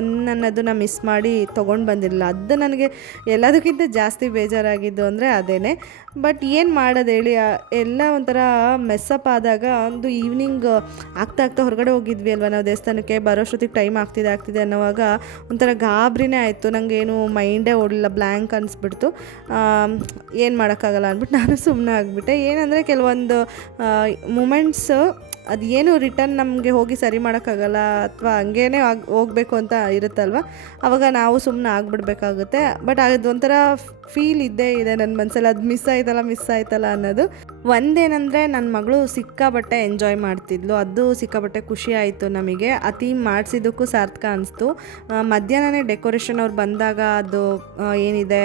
ಅನ್ನೋದನ್ನ ಮಿಸ್ ಮಾಡಿ ತೊಗೊಂಡು ಬಂದಿರಲಿಲ್ಲ. ಅದು ನನಗೆ ಎಲ್ಲದಕ್ಕಿಂತ ಜಾಸ್ತಿ ಬೇಜಾರಾಗಿದ್ದು ಅಂದರೆ ಅದೇ. ಬಟ್ ಏನು ಮಾಡೋದು ಹೇಳಿ, ಎಲ್ಲ ಒಂಥರ ಮೆಸ್ಸಪ್ ಆದಾಗ ಒಂದು ಈವ್ನಿಂಗ್ ಆಗ್ತಾ ಹೊರಗಡೆ ಹೋಗಿದ್ವಿ ಅಲ್ವ ನಾವು ದೇವಸ್ಥಾನಕ್ಕೆ, ಬರೋಷ್ಟೊತ್ತಿಗೆ ಟೈಮ್ ಆಗ್ತಿದೆ ಅನ್ನೋವಾಗ ಒಂಥರ ಗಾಬರಿನೇ ಆಯಿತು. ನನಗೇನು ಮೈಂಡೇ ಓಡಲಿಲ್ಲ, ಬ್ಲ್ಯಾಂಕ್ ಅನಿಸ್ಬಿಡ್ತು. ಏನು ಮಾಡೋಕ್ಕಾಗಲ್ಲ ಅಂದ್ಬಿಟ್ಟು ನಾನು ಸುಮ್ಮನೆ ಆಗಿಬಿಟ್ಟೆ. ಏನಂದರೆ ಕೆಲವೊಂದು ಮೂಮೆಂಟ್ಸ್ ಅದು ಏನು ರಿಟರ್ನ್ ನಮಗೆ ಹೋಗಿ ಸರಿ ಮಾಡೋಕ್ಕಾಗಲ್ಲ, ಅಥವಾ ಹಂಗೇ ಹೋಗಬೇಕು ಅಂತ ಇರುತ್ತಲ್ವ, ಆವಾಗ ನಾವು ಸುಮ್ಮನೆ ಆಗಿಬಿಡ್ಬೇಕಾಗುತ್ತೆ. ಬಟ್ ಅದೊಂಥರ ಫೀಲ್ ಇದ್ದೇ ಇದೆ ನನ್ನ ಮನಸ್ಸಲ್ಲಿ, ಅದು ಮಿಸ್ ಆಯ್ತಲ್ಲ ಅನ್ನೋದು. ಒಂದೇನಂದರೆ ನನ್ನ ಮಗಳು ಸಿಕ್ಕಾಬಟ್ಟೆ ಎಂಜಾಯ್ ಮಾಡ್ತಿದ್ಲು, ಅದು ಸಿಕ್ಕಾಬಟ್ಟೆ ಖುಷಿ ಆಯಿತು ನಮಗೆ. ಆ ಥೀಮ್ ಮಾಡಿಸಿದ್ದಕ್ಕೂ ಸಾರ್ಥಕ ಅನಿಸ್ತು. ಮಧ್ಯಾಹ್ನನೇ ಡೆಕೋರೇಷನ್ ಅವ್ರು ಬಂದಾಗ ಅದು ಏನಿದೆ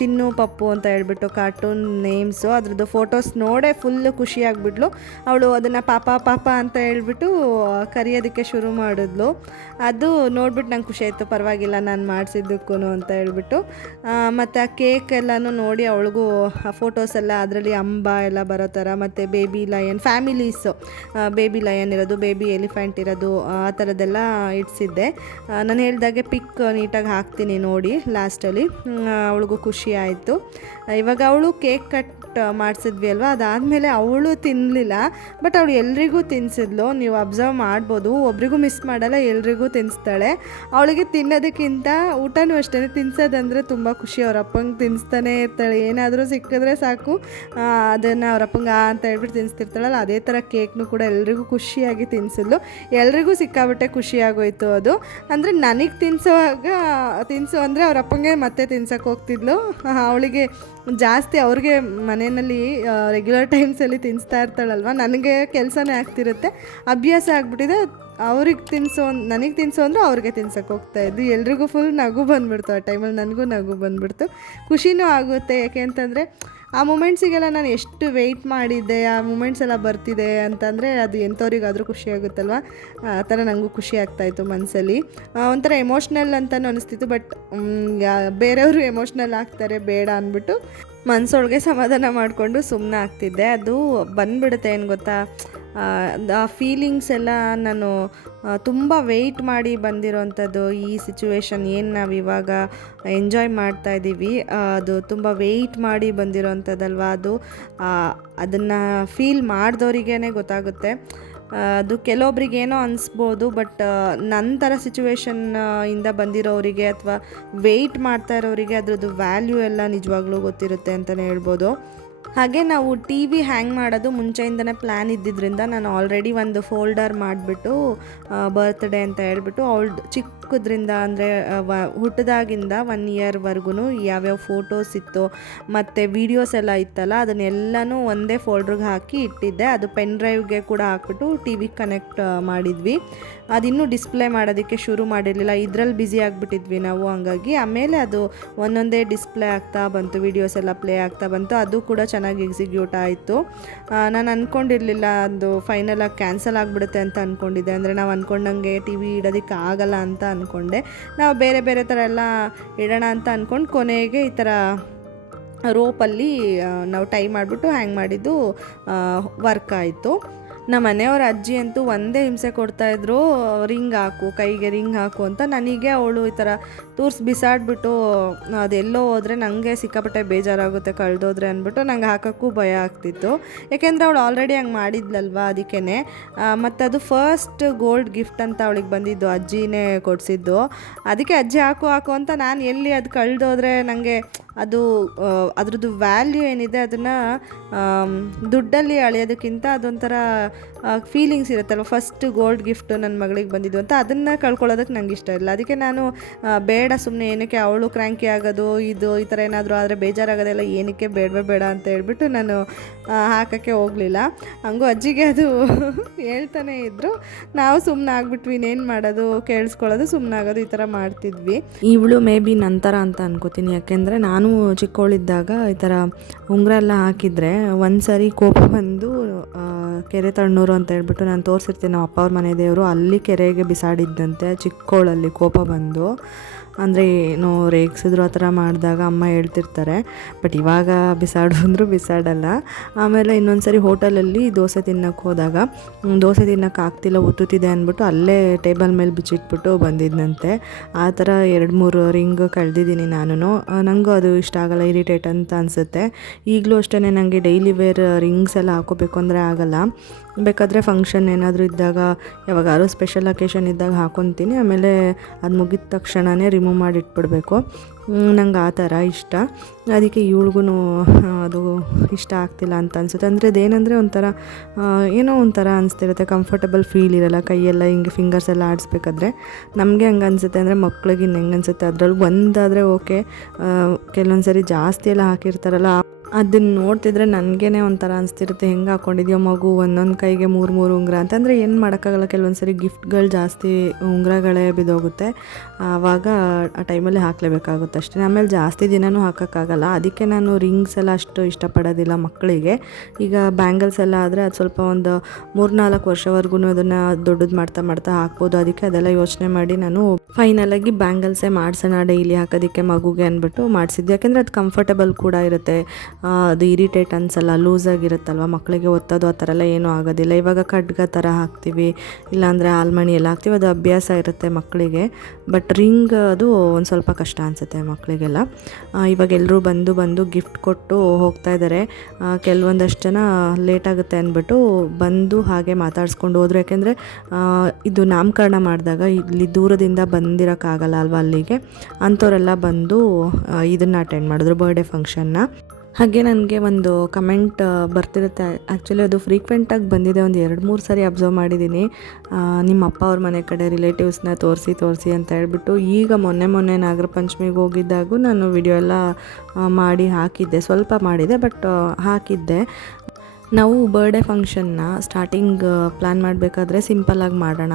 ಚಿನ್ನು ಪಪ್ಪು ಅಂತ ಹೇಳ್ಬಿಟ್ಟು ಕಾರ್ಟೂನ್ ನೇಮ್ಸು, ಅದ್ರದ್ದು ಫೋಟೋಸ್ ನೋಡೇ ಫುಲ್ಲು ಖುಷಿಯಾಗಿಬಿಟ್ಲು. ಅವಳು ಅದನ್ನು ಪಾಪ ಅಂತ ಹೇಳ್ಬಿಟ್ಟು ಕರೆಯೋದಕ್ಕೆ ಶುರು ಮಾಡಿದ್ಲು. ಅದು ನೋಡ್ಬಿಟ್ಟು ನಂಗೆ ಖುಷಿ ಆಯಿತು, ಪರವಾಗಿಲ್ಲ ನಾನು ಮಾಡಿಸಿದ್ದಕ್ಕೂ ಅಂತ ಹೇಳ್ಬಿಟ್ಟು. ಮತ್ತು ಆ ಕೇಕ್ ಎಲ್ಲನೂ ನೋಡಿ ಅವಳಿಗೂ ಆ ಫೋಟೋಸ್ ಎಲ್ಲ ಅದರಲ್ಲಿ ಅಂಬ ಎಲ್ಲ ಬರೋ ಥರ, ಮತ್ತು baby lion, families, baby lion ಇರೋದು, ಬೇಬಿ ಎಲಿಫೆಂಟ್ ಇರೋದು, ಆ ಥರದ್ದೆಲ್ಲ ಇಡಿಸಿದ್ದೆ. ನಾನು ಹೇಳ್ದಾಗೆ ಪಿಕ್ ನೀಟಾಗಿ ಹಾಕ್ತೀನಿ ನೋಡಿ ಲಾಸ್ಟಲ್ಲಿ. ಅವಳಿಗೂ ಖುಷಿ ಆಯಿತು. ಇವಾಗ ಅವಳು ಕೇಕ್ ಕಟ್ ಮಾಡಿಸಿದ್ವಿ ಅಲ್ವಾ, ಅದಾದಮೇಲೆ ಅವಳು ತಿನ್ನಲಿಲ್ಲ, ಬಟ್ ಅವಳು ಎಲ್ರಿಗೂ ತಿನ್ನಿಸಿದ್ಲು. ನೀವು ಅಬ್ಸರ್ವ್ ಮಾಡ್ಬೋದು, ಒಬ್ರಿಗೂ ಮಿಸ್ ಮಾಡಲ್ಲ, ಎಲ್ರಿಗೂ ತಿನ್ನಿಸ್ತಾಳೆ. ಅವಳಿಗೆ ತಿನ್ನೋದಕ್ಕಿಂತ ಊಟನೂ ಅಷ್ಟೇ, ತಿನ್ನಿಸೋದಂದರೆ ತುಂಬ ಖುಷಿ. ಅವ್ರ ಅಪ್ಪಂಗೆ ತಿನ್ನಿಸ್ತಾನೆ ಇರ್ತಾಳೆ, ಏನಾದರೂ ಸಿಕ್ಕಿದ್ರೆ ಸಾಕು ಅದನ್ನು ಅವ್ರ ಅಪ್ಪಂಗೆ ಅಂತ ಹೇಳ್ಬಿಟ್ಟು ತಿನ್ನಿಸ್ತಿರ್ತಾಳಲ್ಲ, ಅದೇ ಥರ ಕೇಕ್ನು ಕೂಡ ಎಲ್ರಿಗೂ ಖುಷಿಯಾಗಿ ತಿನ್ನಿಸಿದ್ಲು. ಎಲ್ರಿಗೂ ಸಿಕ್ಕಾಬಿಟ್ಟೆ ಖುಷಿಯಾಗೋಯ್ತು ಅದು. ಅಂದರೆ ನನಗೆ ತಿನ್ನಿಸು ಅಂದರೆ ಅವ್ರ ಅಪ್ಪಂಗೆ ಮತ್ತೆ ತಿನ್ಸೋಕೆ ಹೋಗ್ತಿದ್ಲು. ಅವಳಿಗೆ ಜಾಸ್ತಿ ಅವ್ರಿಗೆ ಮನೆಯಲ್ಲಿ ರೆಗ್ಯುಲರ್ ಟೈಮ್ಸಲ್ಲಿ ತಿನ್ನಿಸ್ತಾ ಇರ್ತಾಳಲ್ವ, ನನಗೆ ಕೆಲಸನೇ ಆಗ್ತಿರುತ್ತೆ, ಅಭ್ಯಾಸ ಆಗಿಬಿಟ್ಟಿದೆ. ನನಗೆ ತಿನ್ಸೋ ಅಂದರೆ ಅವ್ರಿಗೆ ತಿನ್ಸೋಕೆ ಹೋಗ್ತಾಯಿದ್ದು. ಎಲ್ರಿಗೂ ಫುಲ್ ನಗು ಬಂದುಬಿಡ್ತು ಆ ಟೈಮಲ್ಲಿ, ನನಗೂ ನಗು ಬಂದುಬಿಡ್ತು. ಖುಷಿನೂ ಆಗುತ್ತೆ, ಯಾಕೆ ಅಂತಂದರೆ ಆ ಮೂಮೆಂಟ್ಸಿಗೆಲ್ಲ ನಾನು ಎಷ್ಟು ವೆಯ್ಟ್ ಮಾಡಿದ್ದೆ, ಆ ಮೂಮೆಂಟ್ಸ್ ಎಲ್ಲ ಬರ್ತಿದೆ ಅಂತಂದರೆ ಅದು ಎಂಥವ್ರಿಗಾದರೂ ಖುಷಿ ಆಗುತ್ತಲ್ವ, ಆ ಥರ ನನಗೂ ಖುಷಿ ಆಗ್ತಾಯಿತ್ತು ಮನಸ್ಸಲ್ಲಿ. ಒಂಥರ ಎಮೋಷ್ನಲ್ ಅಂತಲೂ ಅನಿಸ್ತಿತ್ತು. ಬಟ್ ಬೇರೆಯವರು ಎಮೋಷ್ನಲ್ ಆಗ್ತಾರೆ ಬೇಡ ಅಂದ್ಬಿಟ್ಟು ಮನಸ್ಸೊಳಗೆ ಸಮಾಧಾನ ಮಾಡಿಕೊಂಡು ಸುಮ್ಮನೆ ಆಗ್ತಿದ್ದೆ. ಅದು ಬಂದುಬಿಡುತ್ತೆ, ಏನು ಗೊತ್ತಾ, ಆ ಫೀಲಿಂಗ್ಸ್ ಎಲ್ಲ ನಾನು ತುಂಬ ವೆಯ್ಟ್ ಮಾಡಿ ಬಂದಿರೋವಂಥದ್ದು. ಈ ಸಿಚುವೇಶನ್ ಏನು ನಾವು ಇವಾಗ ಎಂಜಾಯ್ ಮಾಡ್ತಾಯಿದ್ದೀವಿ, ಅದು ತುಂಬ ವೆಯ್ಟ್ ಮಾಡಿ ಬಂದಿರೋವಂಥದ್ದಲ್ವ. ಅದನ್ನು ಫೀಲ್ ಮಾಡಿದವರಿಗೇ ಗೊತ್ತಾಗುತ್ತೆ. ಅದು ಕೆಲವೊಬ್ರಿಗೇನೋ ಅನಿಸ್ಬೋದು, ಬಟ್ ನಂತರ ಸಿಚುವೇಶನ್ ಇಂದ ಬಂದಿರೋರಿಗೆ ಅಥವಾ ವೆಯ್ಟ್ ಮಾಡ್ತಾ ಇರೋರಿಗೆ ಅದ್ರದ್ದು ವ್ಯಾಲ್ಯೂ ಎಲ್ಲ ನಿಜವಾಗ್ಲೂ ಗೊತ್ತಿರುತ್ತೆ ಅಂತಲೇ ಹೇಳ್ಬೋದು. ಹಾಗೆ ನಾವು ಟಿ ವಿ ಹ್ಯಾಂಗ್ ಮಾಡೋದು ಮುಂಚೆಯಿಂದನೇ ಪ್ಲ್ಯಾನ್ ಇದ್ದಿದ್ದರಿಂದ ನಾನು ಆಲ್ರೆಡಿ ಒಂದು ಫೋಲ್ಡರ್ ಮಾಡಿಬಿಟ್ಟು ಬರ್ತ್ಡೇ ಅಂತ ಹೇಳ್ಬಿಟ್ಟು ಅವಳು ಚಿಕ್ಕದ್ರಿಂದ ಅಂದರೆ ಹುಟ್ಟಿದಾಗಿಂದ 1 ಇಯರ್ವರೆಗೂ ಯಾವ್ಯಾವ ಫೋಟೋಸ್ ಇತ್ತು ಮತ್ತು ವೀಡಿಯೋಸ್ ಎಲ್ಲ ಇತ್ತಲ್ಲ, ಅದನ್ನೆಲ್ಲನೂ ಒಂದೇ ಫೋಲ್ಡ್ರಿಗೆ ಹಾಕಿ ಇಟ್ಟಿದ್ದೆ. ಅದು ಪೆನ್ ಡ್ರೈವ್ಗೆ ಕೂಡ ಹಾಕ್ಬಿಟ್ಟು ಟಿ ವಿಗೆ ಕನೆಕ್ಟ್ ಮಾಡಿದ್ವಿ. ಅದಿನ್ನೂ ಡಿಸ್ಪ್ಲೇ ಮಾಡೋದಕ್ಕೆ ಶುರು ಮಾಡಿರಲಿಲ್ಲ, ಇದರಲ್ಲಿ ಬ್ಯುಸಿ ಆಗಿಬಿಟ್ಟಿದ್ವಿ ನಾವು. ಹಂಗಾಗಿ ಆಮೇಲೆ ಅದು ಒಂದೊಂದೇ ಡಿಸ್ಪ್ಲೇ ಆಗ್ತಾ ಬಂತು, ವೀಡಿಯೋಸ್ ಎಲ್ಲ ಪ್ಲೇ ಆಗ್ತಾ ಬಂತು. ಅದು ಕೂಡ ಚೆನ್ನಾಗಿ ಎಕ್ಸಿಕ್ಯೂಟ್ ಆಯಿತು. ನಾನು ಅಂದ್ಕೊಂಡಿರಲಿಲ್ಲ ಅದು ಫೈನಲಾಗಿ ಕ್ಯಾನ್ಸಲ್ ಆಗಿಬಿಡುತ್ತೆ ಅಂತ ಅಂದ್ಕೊಂಡಿದ್ದೆ. ಅಂದರೆ ನಾವು ಅಂದ್ಕೊಂಡಂಗೆ ಟಿ ವಿ ಇಡೋದಕ್ಕೆ ಆಗಲ್ಲ ಅಂತ ಅಂದ್ಕೊಂಡೆ. ನಾವು ಬೇರೆ ಥರ ಎಲ್ಲ ಇಡೋಣ ಅಂತ ಅಂದ್ಕೊಂಡು ಕೊನೆಗೆ ಈ ಥರ ರೋಪಲ್ಲಿ ನಾವು ಟೈ ಮಾಡಿಬಿಟ್ಟು ಹ್ಯಾಂಗ್ ಮಾಡಿದ್ದು ವರ್ಕ್ ಆಯಿತು. ನಮ್ಮ ಮನೆಯವ್ರ ಅಜ್ಜಿ ಅಂತೂ ಒಂದೇ ಹಿಂಸೆ ಕೊಡ್ತಾಯಿದ್ರು, ರಿಂಗ್ ಹಾಕು, ಕೈಗೆ ರಿಂಗ್ ಹಾಕು ಅಂತ. ನನಗೆ ಅವಳು ಈ ಥರ ಬಿಸಾಡ್ಬಿಟ್ಟು ಅದೆಲ್ಲೋ ಹೋದರೆ ನನಗೆ ಸಿಕ್ಕಾಪಟ್ಟೆ ಬೇಜಾರಾಗುತ್ತೆ ಕಳೆದೋದ್ರೆ ಅಂದ್ಬಿಟ್ಟು ನಂಗೆ ಹಾಕೋಕ್ಕೂ ಭಯ ಆಗ್ತಿತ್ತು. ಯಾಕೆಂದರೆ ಅವಳು ಆಲ್ರೆಡಿ ಹಂಗೆ ಮಾಡಿದ್ಲಲ್ವ, ಅದಕ್ಕೇ. ಮತ್ತು ಅದು ಫಸ್ಟ್ ಗೋಲ್ಡ್ ಗಿಫ್ಟ್ ಅಂತ ಅವಳಿಗೆ ಬಂದಿದ್ದು, ಅಜ್ಜಿನೇ ಕೊಡಿಸಿದ್ದು. ಅದಕ್ಕೆ ಅಜ್ಜಿ ಹಾಕು ಅಂತ ನಾನು ಎಲ್ಲಿ ಅದು ಕಳೆದೋದ್ರೆ ನನಗೆ ಅದು ಅದ್ರದ್ದು ವ್ಯಾಲ್ಯೂ ಏನಿದೆ ಅದನ್ನು ದುಡ್ಡಲ್ಲಿ ಅಳೆಯೋದಕ್ಕಿಂತ ಅದೊಂಥರ ಫೀಲಿಂಗ್ಸ್ ಇರುತ್ತಲ್ವ. ಫಸ್ಟ್ ಗೋಲ್ಡ್ ಗಿಫ್ಟು ನನ್ನ ಮಗಳಿಗೆ ಬಂದಿದ್ದು ಅಂತ, ಅದನ್ನು ಕಳ್ಕೊಳ್ಳೋದಕ್ಕೆ ನಂಗೆ ಇಷ್ಟ ಇಲ್ಲ. ಅದಕ್ಕೆ ನಾನು ಬೇಡ, ಸುಮ್ಮನೆ ಏನಕ್ಕೆ ಅವಳು ಕ್ರ್ಯಾಂಕಿ ಆಗೋದು, ಈ ಥರ ಏನಾದರೂ ಆದರೆ ಬೇಜಾರಾಗೋದೆಲ್ಲ ಏನಕ್ಕೆ, ಬೇಡ ಅಂತ ಹೇಳ್ಬಿಟ್ಟು ನಾನು ಹಾಕೋಕ್ಕೆ ಹೋಗಲಿಲ್ಲ. ಹಂಗೂ ಅಜ್ಜಿಗೆ ಅದು ಹೇಳ್ತಾನೆ ಇದ್ದರು. ನಾವು ಸುಮ್ಮನೆ ಆಗ್ಬಿಟ್ವಿ, ಇನ್ನೇನು ಮಾಡೋದು, ಕೇಳಿಸ್ಕೊಳ್ಳೋದು, ಸುಮ್ಮನೆ ಆಗೋದು, ಈ ಥರ ಮಾಡ್ತಿದ್ವಿ. ಇವಳು ಮೇ ಬಿ ನಂತರ ಅಂತ ಅನ್ಕೋತೀನಿ. ಯಾಕೆಂದರೆ ನಾನು ಚಿಕ್ಕವಳಿದ್ದಾಗ ಈ ಥರ ಉಂಗುರ ಎಲ್ಲ ಹಾಕಿದರೆ ಒಂದು ಸಾರಿ ಕೋಪ ಬಂದು ಕೆರೆ ತಣ್ಣೂರು ಅಂತ ಹೇಳ್ಬಿಟ್ಟು ನಾನು ತೋರಿಸಿರ್ತೀನಿ ನಮ್ಮ ಅಪ್ಪ ಅವ್ರ ಮನೆ ದೇವರು, ಅಲ್ಲಿ ಕೆರೆಗೆ ಬಿಸಾಡಿದ್ದಂತೆ ಚಿಕ್ಕವಳಲ್ಲಿ ಕೋಪ ಬಂದು. ಅಂದರೆ ಏನೋ ರೇಗಿಸಿದ್ರು ಆ ಥರ ಮಾಡಿದಾಗ ಅಮ್ಮ ಹೇಳ್ತಿರ್ತಾರೆ. ಬಟ್ ಇವಾಗ ಬಿಸಾಡು ಅಂದರೂ ಬಿಸಾಡಲ್ಲ. ಆಮೇಲೆ ಇನ್ನೊಂದು ಸರಿ ಹೋಟೆಲಲ್ಲಿ ದೋಸೆ ತಿನ್ನೋಕ್ಕೆ ಹೋದಾಗ ದೋಸೆ ತಿನ್ನೋಕ್ಕೆ ಆಗ್ತಿಲ್ಲ, ಒತ್ತುತ್ತಿದೆ ಅಂದ್ಬಿಟ್ಟು ಅಲ್ಲೇ ಟೇಬಲ್ ಮೇಲೆ ಬಿಚ್ಚಿಟ್ಬಿಟ್ಟು ಬಂದಿದ್ದಂತೆ. ಆ ಥರ 2-3 ರಿಂಗ್ ಕಳೆದಿದ್ದೀನಿ ನಾನು. ನನಗೂ ಅದು ಇಷ್ಟ ಆಗಲ್ಲ, ಇರಿಟೇಟ್ ಅಂತ ಅನಿಸುತ್ತೆ. ಈಗಲೂ ಅಷ್ಟೇ ನನಗೆ ಡೈಲಿ ವೇರ್ ರಿಂಗ್ಸ್ ಎಲ್ಲ ಹಾಕೋಬೇಕು ಅಂದರೆ ಆಗಲ್ಲ. ಬೇಕಾದರೆ ಫಂಕ್ಷನ್ ಏನಾದರೂ ಇದ್ದಾಗ, ಯಾವಾಗಾದ್ರೂ ಸ್ಪೆಷಲ್ ಅಕೇಶನ್ ಇದ್ದಾಗ ಹಾಕ್ಕೊತೀನಿ. ಆಮೇಲೆ ಅದು ಮುಗಿದ ತಕ್ಷಣವೇ ರಿಮೂವ್ ಮಾಡಿ ಇಟ್ಬಿಡಬೇಕು. ನಂಗೆ ಆ ಥರ ಇಷ್ಟ. ಅದಕ್ಕೆ ಇವಳಿಗೂ ಅದು ಇಷ್ಟ ಆಗ್ತಿಲ್ಲ ಅಂತ ಅನಿಸುತ್ತೆ. ಅಂದರೆ ಅದೇನೆಂದರೆ ಒಂಥರ ಏನೋ ಒಂಥರ ಅನಿಸ್ತಿರುತ್ತೆ, ಕಂಫರ್ಟಬಲ್ ಫೀಲ್ ಇರೋಲ್ಲ. ಕೈಯೆಲ್ಲ ಹಿಂಗೆ ಫಿಂಗರ್ಸ್ ಎಲ್ಲ ಆಡಿಸ್ಬೇಕಾದ್ರೆ ನಮಗೆ ಹಂಗೆ ಅನಿಸುತ್ತೆ. ಅಂದರೆ ಮಕ್ಳಿಗೆ ಇನ್ನು ಹೆಂಗೆ ಅನಿಸುತ್ತೆ, ಅದರಲ್ಲಿ ಒಂದಾದರೆ ಓಕೆ. ಕೆಲವೊಂದು ಸರಿ ಜಾಸ್ತಿ ಎಲ್ಲ ಹಾಕಿರ್ತಾರಲ್ಲ, ಅದನ್ನು ನೋಡ್ತಿದ್ರೆ ನನಗೇ ಒಂಥರ ಅನಿಸ್ತಿರುತ್ತೆ, ಹೆಂಗೆ ಹಾಕ್ಕೊಂಡಿದ್ಯೋ ಮಗು ಒಂದೊಂದು ಕೈಗೆ 3 ಉಂಗುರ ಅಂತಂದರೆ ಏನು ಮಾಡೋಕ್ಕಾಗಲ್ಲ. ಕೆಲವೊಂದು ಸರಿ ಗಿಫ್ಟ್ಗಳು ಜಾಸ್ತಿ ಉಂಗುರಗಳೇ ಬಿದ್ದೋಗುತ್ತೆ, ಆವಾಗ ಆ ಟೈಮಲ್ಲಿ ಹಾಕಲೇಬೇಕಾಗುತ್ತೆ ಅಷ್ಟೇ. ಆಮೇಲೆ ಜಾಸ್ತಿ ದಿನವೂ ಹಾಕೋಕ್ಕಾಗಲ್ಲ. ಅದಕ್ಕೆ ನಾನು ರಿಂಗ್ಸ್ ಎಲ್ಲ ಅಷ್ಟು ಇಷ್ಟಪಡೋದಿಲ್ಲ ಮಕ್ಕಳಿಗೆ. ಈಗ ಬ್ಯಾಂಗಲ್ಸ್ ಎಲ್ಲ ಆದರೆ ಅದು ಸ್ವಲ್ಪ ಒಂದು 3-4 ವರ್ಷವರೆಗೂ ಅದನ್ನು ದೊಡ್ಡದು ಮಾಡ್ತಾ ಹಾಕ್ಬೋದು. ಅದಕ್ಕೆ ಅದೆಲ್ಲ ಯೋಚನೆ ಮಾಡಿ ನಾನು ಫೈನಲಾಗಿ ಬ್ಯಾಂಗಲ್ಸೇ ಮಾಡಿಸೋಣ ಡೈಲಿ ಹಾಕೋದಕ್ಕೆ ಮಗುಗೆ ಅಂದ್ಬಿಟ್ಟು ಮಾಡಿಸಿದ್ದೆ. ಯಾಕೆಂದರೆ ಅದು ಕಂಫರ್ಟಬಲ್ ಕೂಡ ಇರುತ್ತೆ, ಅದು ಇರಿಟೇಟ್ ಅನಿಸಲ್ಲ, ಲೂಸಾಗಿರುತ್ತಲ್ವ, ಮಕ್ಕಳಿಗೆ ಒತ್ತೋದು ಆ ಥರ ಎಲ್ಲ ಏನೂ ಆಗೋದಿಲ್ಲ. ಇವಾಗ ಖಡ್ಗ ಥರ ಹಾಕ್ತೀವಿ, ಇಲ್ಲಾಂದರೆ ಆಲ್ಮಣಿ ಎಲ್ಲ ಹಾಕ್ತೀವಿ, ಅದು ಅಭ್ಯಾಸ ಇರುತ್ತೆ ಮಕ್ಕಳಿಗೆ. ಬಟ್ ರಿಂಗ್ ಅದು ಒಂದು ಸ್ವಲ್ಪ ಕಷ್ಟ ಅನಿಸುತ್ತೆ ಮಕ್ಕಳಿಗೆಲ್ಲ. ಇವಾಗ ಎಲ್ಲರೂ ಬಂದು ಗಿಫ್ಟ್ ಕೊಟ್ಟು ಹೋಗ್ತಾ ಇದ್ದಾರೆ. ಕೆಲವೊಂದಷ್ಟು ಜನ ಲೇಟಾಗುತ್ತೆ ಅಂದ್ಬಿಟ್ಟು ಬಂದು ಹಾಗೆ ಮಾತಾಡಿಸ್ಕೊಂಡು ಹೋದ್ರು. ಯಾಕೆಂದರೆ ಇದು ನಾಮಕರಣ ಮಾಡಿದಾಗ ಇಲ್ಲಿ ದೂರದಿಂದ ಬಂದಿರೋಕ್ಕಾಗಲ್ಲ ಅಲ್ವ ಅಲ್ಲಿಗೆ, ಅಂಥವರೆಲ್ಲ ಬಂದು ಇದನ್ನು ಅಟೆಂಡ್ ಮಾಡಿದ್ರು, ಬರ್ಡೇ ಫಂಕ್ಷನ್ನ. ಹಾಗೆ ನನಗೆ ಒಂದು ಕಮೆಂಟ್ ಬರ್ತಿರುತ್ತೆ, ಆ್ಯಕ್ಚುಲಿ ಅದು ಫ್ರೀಕ್ವೆಂಟಾಗಿ ಬಂದಿದೆ, ಒಂದು 2-3 ಸರಿ ಅಬ್ಸರ್ವ್ ಮಾಡಿದ್ದೀನಿ. ನಿಮ್ಮ ಅಪ್ಪ ಅವ್ರ ಮನೆ ಕಡೆ ರಿಲೇಟಿವ್ಸ್ನ ತೋರಿಸಿ ಅಂತ ಹೇಳ್ಬಿಟ್ಟು. ಈಗ ಮೊನ್ನೆ ನಾಗರ ಪಂಚಮಿಗೆ ಹೋಗಿದ್ದಾಗೂ ನಾನು ವಿಡಿಯೋ ಎಲ್ಲ ಮಾಡಿ ಹಾಕಿದ್ದೆ, ಸ್ವಲ್ಪ ಮಾಡಿದೆ ಬಟ್ ಹಾಕಿದ್ದೆ. ನಾವು ಬರ್ಡೇ ಫಂಕ್ಷನ್ನ ಸ್ಟಾರ್ಟಿಂಗ್ ಪ್ಲ್ಯಾನ್ ಮಾಡಬೇಕಾದ್ರೆ ಸಿಂಪಲ್ಲಾಗಿ ಮಾಡೋಣ,